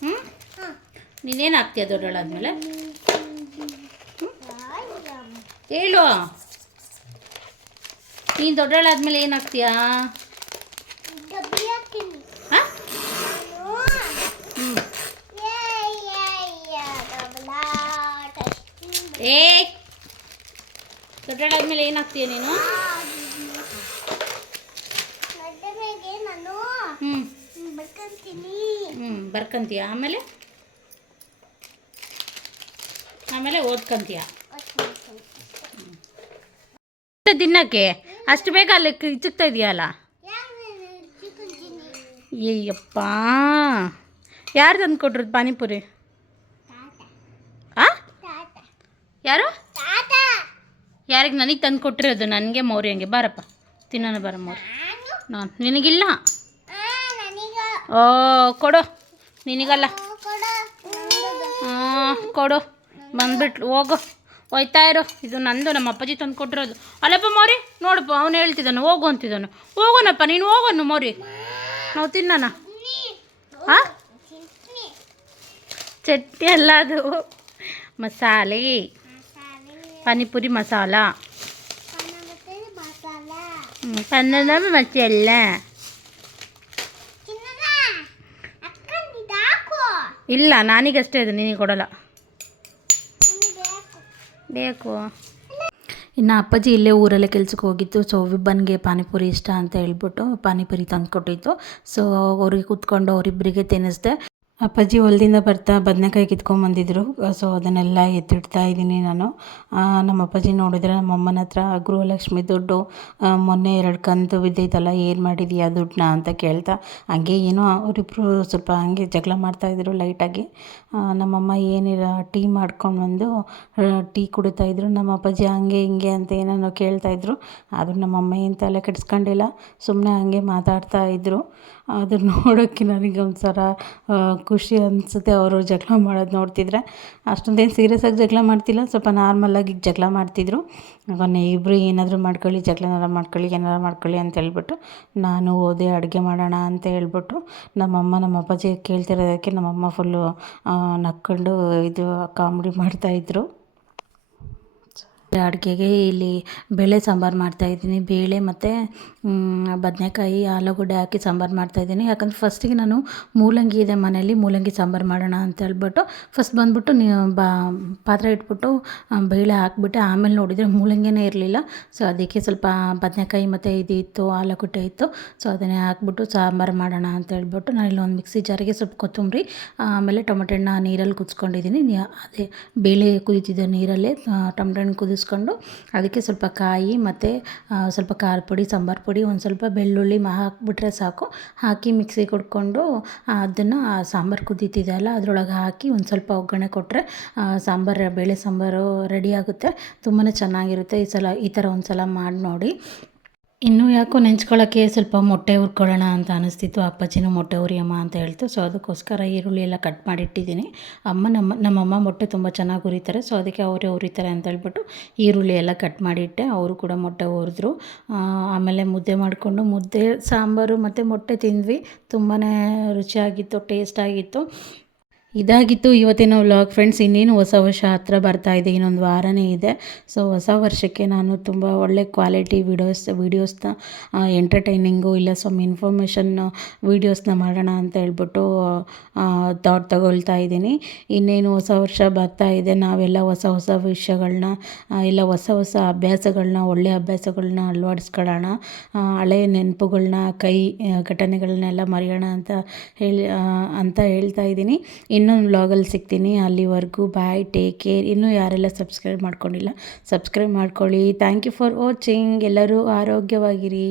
ಹ್ಞೂ, ನೀನೇನು ಆಗ್ತೀಯ ದೊಡ್ಡಳಾದ್ಮೇಲೆ? ಹೇಳು, ನೀನು ದೊಡ್ಡಳಾದ್ಮೇಲೆ ಏನಾಗ್ತೀಯಾ? ಹಾಂ, ಏ ದೊಡ್ಡಳಾದ್ಮೇಲೆ ಏನಾಗ್ತೀಯ ನೀನು? ಬರ್ಕಂತೀಯ, ಆಮೇಲೆ ಆಮೇಲೆ ಓದ್ಕಂತೀಯ. ತಿನ್ನಕ್ಕೆ ಅಷ್ಟು ಬೇಗ ಅಲ್ಲಿ ಚಿಕ್ತಾ ಇದೆಯಲ್ಲ. ಅಯ್ಯಪ್ಪ, ಯಾರು ತಂದು ಕೊಟ್ರದು ಪಾನಿಪುರಿ? ಆ ಯಾರು? ಯಾರಿಗೆ? ನನಗೆ ತಂದು ಕೊಟ್ಟಿರೋದು. ನನಗೆ ಮೌರಿ ಹಂಗೆ. ಬಾರಪ್ಪ ತಿನ್ನೋಣ, ಬರ ಮೌರಿ. ನಾನು ನಿನಗಿಲ್ಲ. ಓ ಕೊಡು, ನಿನಗಲ್ಲ. ಹಾಂ ಕೊಡು, ಬಂದ್ಬಿಟ್ಲು. ಹೋಗು, ಹೋಯ್ತಾ ಇರು. ಇದು ನಂದು, ನಮ್ಮ ಅಪ್ಪಾಜಿ ತಂದು ಕೊಟ್ಟಿರೋದು. ಅಲ್ಲಪ್ಪ ಮೌರಿ, ನೋಡಪ್ಪ ಅವನು ಹೇಳ್ತಿದ್ದಾನೆ ಹೋಗು ಅಂತಿದ್ದಾನೆ. ಹೋಗೋಣಪ್ಪ, ನೀನು ಹೋಗೋನು ಮೌರಿ, ನಾವು ತಿನ್ನೋಣ. ಹಾಂ, ಚಟ್ನಿ ಅಲ್ಲ ಅದು, ಮಸಾಲೆ. ಪಾನಿಪುರಿ ಮಸಾಲ. ಕನ್ನಡ ಮಸಾಲ. ಇಲ್ಲ, ನಾನೀಗಷ್ಟೇ ಅದು, ನಿನಗೆ ಕೊಡೋಲ್ಲ. ಬೇಕು. ಇನ್ನು ಅಪ್ಪಾಜಿ ಇಲ್ಲೇ ಊರಲ್ಲೇ ಕೆಲ್ಸಕ್ಕೆ ಹೋಗಿತ್ತು. ಸೊ ವಿಬ್ಬನ್ಗೆ ಪಾನಿಪುರಿ ಇಷ್ಟ ಅಂತ ಹೇಳ್ಬಿಟ್ಟು ಪಾನಿಪುರಿ ತಂದು ಕೊಟ್ಟಿತ್ತು. ಸೊ ಅವ್ರಿಗೆ ಕೂತ್ಕೊಂಡು ಅವರಿಬ್ಬರಿಗೆ ತಿನ್ನಿಸ್ದೆ. ಅಪ್ಪಾಜಿ ಹೊಲದಿಂದ ಬರ್ತಾ ಬದನೆಕಾಯಿ ಕಿತ್ಕೊಂಬಂದಿದ್ರು. ಸೊ ಅದನ್ನೆಲ್ಲ ಎತ್ತಿಡ್ತಾ ಇದ್ದೀನಿ ನಾನು. ನಮ್ಮ ಅಪ್ಪಾಜಿ ನೋಡಿದ್ರೆ ನಮ್ಮ ಅಮ್ಮನ ಹತ್ರ ಗೃಹಲಕ್ಷ್ಮಿ ದುಡ್ಡು ಮೊನ್ನೆ 2 ಕಂತು ಬಿದ್ದೈತಲ್ಲ, ಏನು ಮಾಡಿದೀಯಾ ದುಡ್ಡನ್ನ ಅಂತ ಕೇಳ್ತಾ, ಹಂಗೆ ಏನೋ ಅವರಿಬ್ಬರು ಸ್ವಲ್ಪ ಹಂಗೆ ಜಗಳ ಮಾಡ್ತಾಯಿದ್ರು ಲೈಟಾಗಿ. ನಮ್ಮಮ್ಮ ಏನಿಲ್ಲ ಟೀ ಮಾಡ್ಕೊಂಡು ಬಂದು ಟೀ ಕುಡಿತಾಯಿದ್ರು. ನಮ್ಮ ಅಪ್ಪಾಜಿ ಹಂಗೆ ಹಿಂಗೆ ಅಂತ ಏನೇನೋ ಕೇಳ್ತಾಯಿದ್ರು. ಆದರೂ ನಮ್ಮಮ್ಮ ಏನು ತಲೆ ಕೆಡಿಸ್ಕೊಂಡಿಲ್ಲ, ಸುಮ್ಮನೆ ಹಂಗೆ ಮಾತಾಡ್ತಾಯಿದ್ರು. ಅದನ್ನು ನೋಡೋಕ್ಕೆ ನನಗೆ ಒಂಥರ ಖುಷಿ ಅನಿಸುತ್ತೆ. ಅವರು ಜಗಳ ಮಾಡೋದು ನೋಡ್ತಿದ್ರೆ. ಅಷ್ಟೊಂದೇನು ಸೀರಿಯಸ್ಸಾಗಿ ಜಗಳ ಮಾಡ್ತಿಲ್ಲ, ಸ್ವಲ್ಪ ನಾರ್ಮಲಾಗಿ ಜಗಳ ಮಾಡ್ತಿದ್ರು. ಮೊನ್ನೆ ಇಬ್ಬರು ಏನಾದರೂ ಮಾಡ್ಕೊಳ್ಳಿ, ಜಗಳನಾರ ಮಾಡ್ಕೊಳ್ಳಿ, ಏನಾರು ಮಾಡ್ಕೊಳ್ಳಿ ಅಂತ ಹೇಳ್ಬಿಟ್ಟು ನಾನು ಹೋದೆ ಅಡುಗೆ ಮಾಡೋಣ ಅಂತ ಹೇಳ್ಬಿಟ್ಟು. ನಮ್ಮ ಅಪ್ಪಾಜಿ ಕೇಳ್ತಿರೋದಕ್ಕೆ ನಮ್ಮಮ್ಮ ಫುಲ್ಲು ನಕ್ಕೊಂಡು ಇದು ಕಾಮಿಡಿ ಮಾಡ್ತಾಯಿದ್ರು. ಅಡುಗೆಗೆ ಇಲ್ಲಿ ಬೇಳೆ ಸಾಂಬಾರು ಮಾಡ್ತಾಯಿದ್ದೀನಿ. ಬೇಳೆ ಮತ್ತು ಬದನೆಕಾಯಿ ಆಲೂಗಡ್ಡೆ ಹಾಕಿ ಸಾಂಬಾರು ಮಾಡ್ತಾಯಿದ್ದೀನಿ. ಯಾಕಂದರೆ ಫಸ್ಟಿಗೆ ನಾನು ಮೂಲಂಗಿ ಇದೆ ಮನೇಲಿ, ಮೂಲಂಗಿ ಸಾಂಬಾರು ಮಾಡೋಣ ಅಂತ ಹೇಳ್ಬಿಟ್ಟು ಫಸ್ಟ್ ಬಂದುಬಿಟ್ಟು ಪಾತ್ರೆ ಇಟ್ಬಿಟ್ಟು ಬೇಳೆ ಹಾಕ್ಬಿಟ್ಟೆ. ಆಮೇಲೆ ನೋಡಿದರೆ ಮೂಲಂಗಿನೇ ಇರಲಿಲ್ಲ. ಸೊ ಅದಕ್ಕೆ ಸ್ವಲ್ಪ ಬದನೆಕಾಯಿ ಮತ್ತು ಇದು ಇತ್ತು, ಆಲೂಗಡ್ಡೆ ಇತ್ತು. ಸೊ ಅದನ್ನೇ ಹಾಕ್ಬಿಟ್ಟು ಸಾಂಬಾರು ಮಾಡೋಣ ಅಂತ ಹೇಳ್ಬಿಟ್ಟು ನಾನು ಇಲ್ಲೊಂದು ಮಿಕ್ಸಿ ಜಾರಿಗೆ ಸ್ವಲ್ಪ ಕೊತ್ತಂಬರಿ ಆಮೇಲೆ ಟೊಮೆಟೊ ಹಣ್ಣು ನೀರಲ್ಲಿ ಕುದಿಸ್ಕೊಂಡಿದ್ದೀನಿ. ಅದೇ ಬೇಳೆ ಕುದೀತಿದ್ದ ನೀರಲ್ಲೇ ಟೊಮೆಟೊ ಹಣ್ಣು ಕುದಿಸ್ಕೊಂಡು ಅದಕ್ಕೆ ಸ್ವಲ್ಪ ಕಾಯಿ ಮತ್ತು ಸ್ವಲ್ಪ ಖಾರ ಪುಡಿ, ಸಾಂಬಾರು ಪುಡಿ, ಒಂದು ಸ್ವಲ್ಪ ಬೆಳ್ಳುಳ್ಳಿ ಹಾಕಿಬಿಟ್ರೆ ಸಾಕು. ಹಾಕಿ ಮಿಕ್ಸಿಗೆ ಕೊಟ್ಕೊಂಡು ಅದನ್ನು ಸಾಂಬಾರು ಕುದೀತಿದೆಯಲ್ಲ ಅದರೊಳಗೆ ಹಾಕಿ ಒಂದು ಸ್ವಲ್ಪ ಒಗ್ಗರಣೆ ಕೊಟ್ಟರೆ ಸಾಂಬಾರು, ಬೇಳೆ ಸಾಂಬಾರು ರೆಡಿ ಆಗುತ್ತೆ. ತುಂಬಾ ಚೆನ್ನಾಗಿರುತ್ತೆ. ಈ ಥರ ಒಂದು ಸಲ ಮಾಡಿ ನೋಡಿ. ಇನ್ನೂ ಯಾಕೋ ನೆಂಚ್ಕೊಳ್ಳೋಕ್ಕೆ ಸ್ವಲ್ಪ ಮೊಟ್ಟೆ ಹುರ್ಕೊಳ್ಳೋಣ ಅಂತ ಅನಿಸ್ತಿತ್ತು. ಅಪ್ಪಾಜಿನೂ ಮೊಟ್ಟೆ ಹುರಿಯಮ್ಮ ಅಂತ ಹೇಳ್ತು. ಸೊ ಅದಕ್ಕೋಸ್ಕರ ಈರುಳ್ಳಿ ಎಲ್ಲ ಕಟ್ ಮಾಡಿಟ್ಟಿದ್ದೀನಿ. ನಮ್ಮಮ್ಮ ಮೊಟ್ಟೆ ತುಂಬ ಚೆನ್ನಾಗಿ ಹುರಿತಾರೆ. ಸೊ ಅದಕ್ಕೆ ಅವರೇ ಹುರಿತಾರೆ ಅಂತ ಹೇಳ್ಬಿಟ್ಟು ಈರುಳ್ಳಿ ಎಲ್ಲ ಕಟ್ ಮಾಡಿಟ್ಟೆ. ಅವರು ಕೂಡ ಮೊಟ್ಟೆ ಹುರಿದ್ರು. ಆಮೇಲೆ ಮುದ್ದೆ ಮಾಡಿಕೊಂಡು ಮುದ್ದೆ, ಸಾಂಬಾರು ಮತ್ತು ಮೊಟ್ಟೆ ತಿಂದ್ವಿ. ತುಂಬಾ ರುಚಿಯಾಗಿತ್ತು, ಟೇಸ್ಟಾಗಿತ್ತು. ಇದಾಗಿತ್ತು ಇವತ್ತಿನ ವ್ಲಾಗ್ ಫ್ರೆಂಡ್ಸ್. ಇನ್ನೇನು ಹೊಸ ವರ್ಷ ಹತ್ರ ಬರ್ತಾ ಇದೆ, ಇನ್ನೊಂದು ವಾರನೇ ಇದೆ. ಸೊ ಹೊಸ ವರ್ಷಕ್ಕೆ ನಾನು ತುಂಬ ಒಳ್ಳೆ ಕ್ವಾಲಿಟಿ ವೀಡಿಯೋಸ್ನ ಎಂಟರ್ಟೈನಿಂಗು ಇಲ್ಲ ಸಮ್ ಇನ್ಫಾರ್ಮೇಷನ್ ವೀಡಿಯೋಸ್ನ ಮಾಡೋಣ ಅಂತ ಹೇಳ್ಬಿಟ್ಟು ಥಾಟ್ ತಗೊಳ್ತಾ ಇದ್ದೀನಿ. ಇನ್ನೇನು ಹೊಸ ವರ್ಷ ಬರ್ತಾ ಇದೆ, ನಾವೆಲ್ಲ ಹೊಸ ಹೊಸ ವಿಷಯಗಳನ್ನ ಇಲ್ಲ ಹೊಸ ಹೊಸ ಅಭ್ಯಾಸಗಳನ್ನ, ಒಳ್ಳೆಯ ಅಭ್ಯಾಸಗಳನ್ನ ಅಳವಡಿಸ್ಕೊಳ್ಳೋಣ. ಹಳೆಯ ನೆನಪುಗಳನ್ನ, ಘಟನೆಗಳನ್ನೆಲ್ಲ ಮರೆಯೋಣ ಅಂತ ಹೇಳ್ತಾ ಇದ್ದೀನಿ. ಇನ್ನೊಂದು ವ್ಲಾಗಲ್ಲಿ ಸಿಗ್ತೀನಿ. ಅಲ್ಲಿವರೆಗೂ ಬಾಯ್, ಟೇಕ್ ಕೇರ್. ಇನ್ನೂ ಯಾರೆಲ್ಲ ಸಬ್ಸ್ಕ್ರೈಬ್ ಮಾಡ್ಕೊಂಡಿಲ್ಲ ಸಬ್ಸ್ಕ್ರೈಬ್ ಮಾಡ್ಕೊಳ್ಳಿ. Thank you for watching. ಎಲ್ಲರೂ ಆರೋಗ್ಯವಾಗಿರಿ.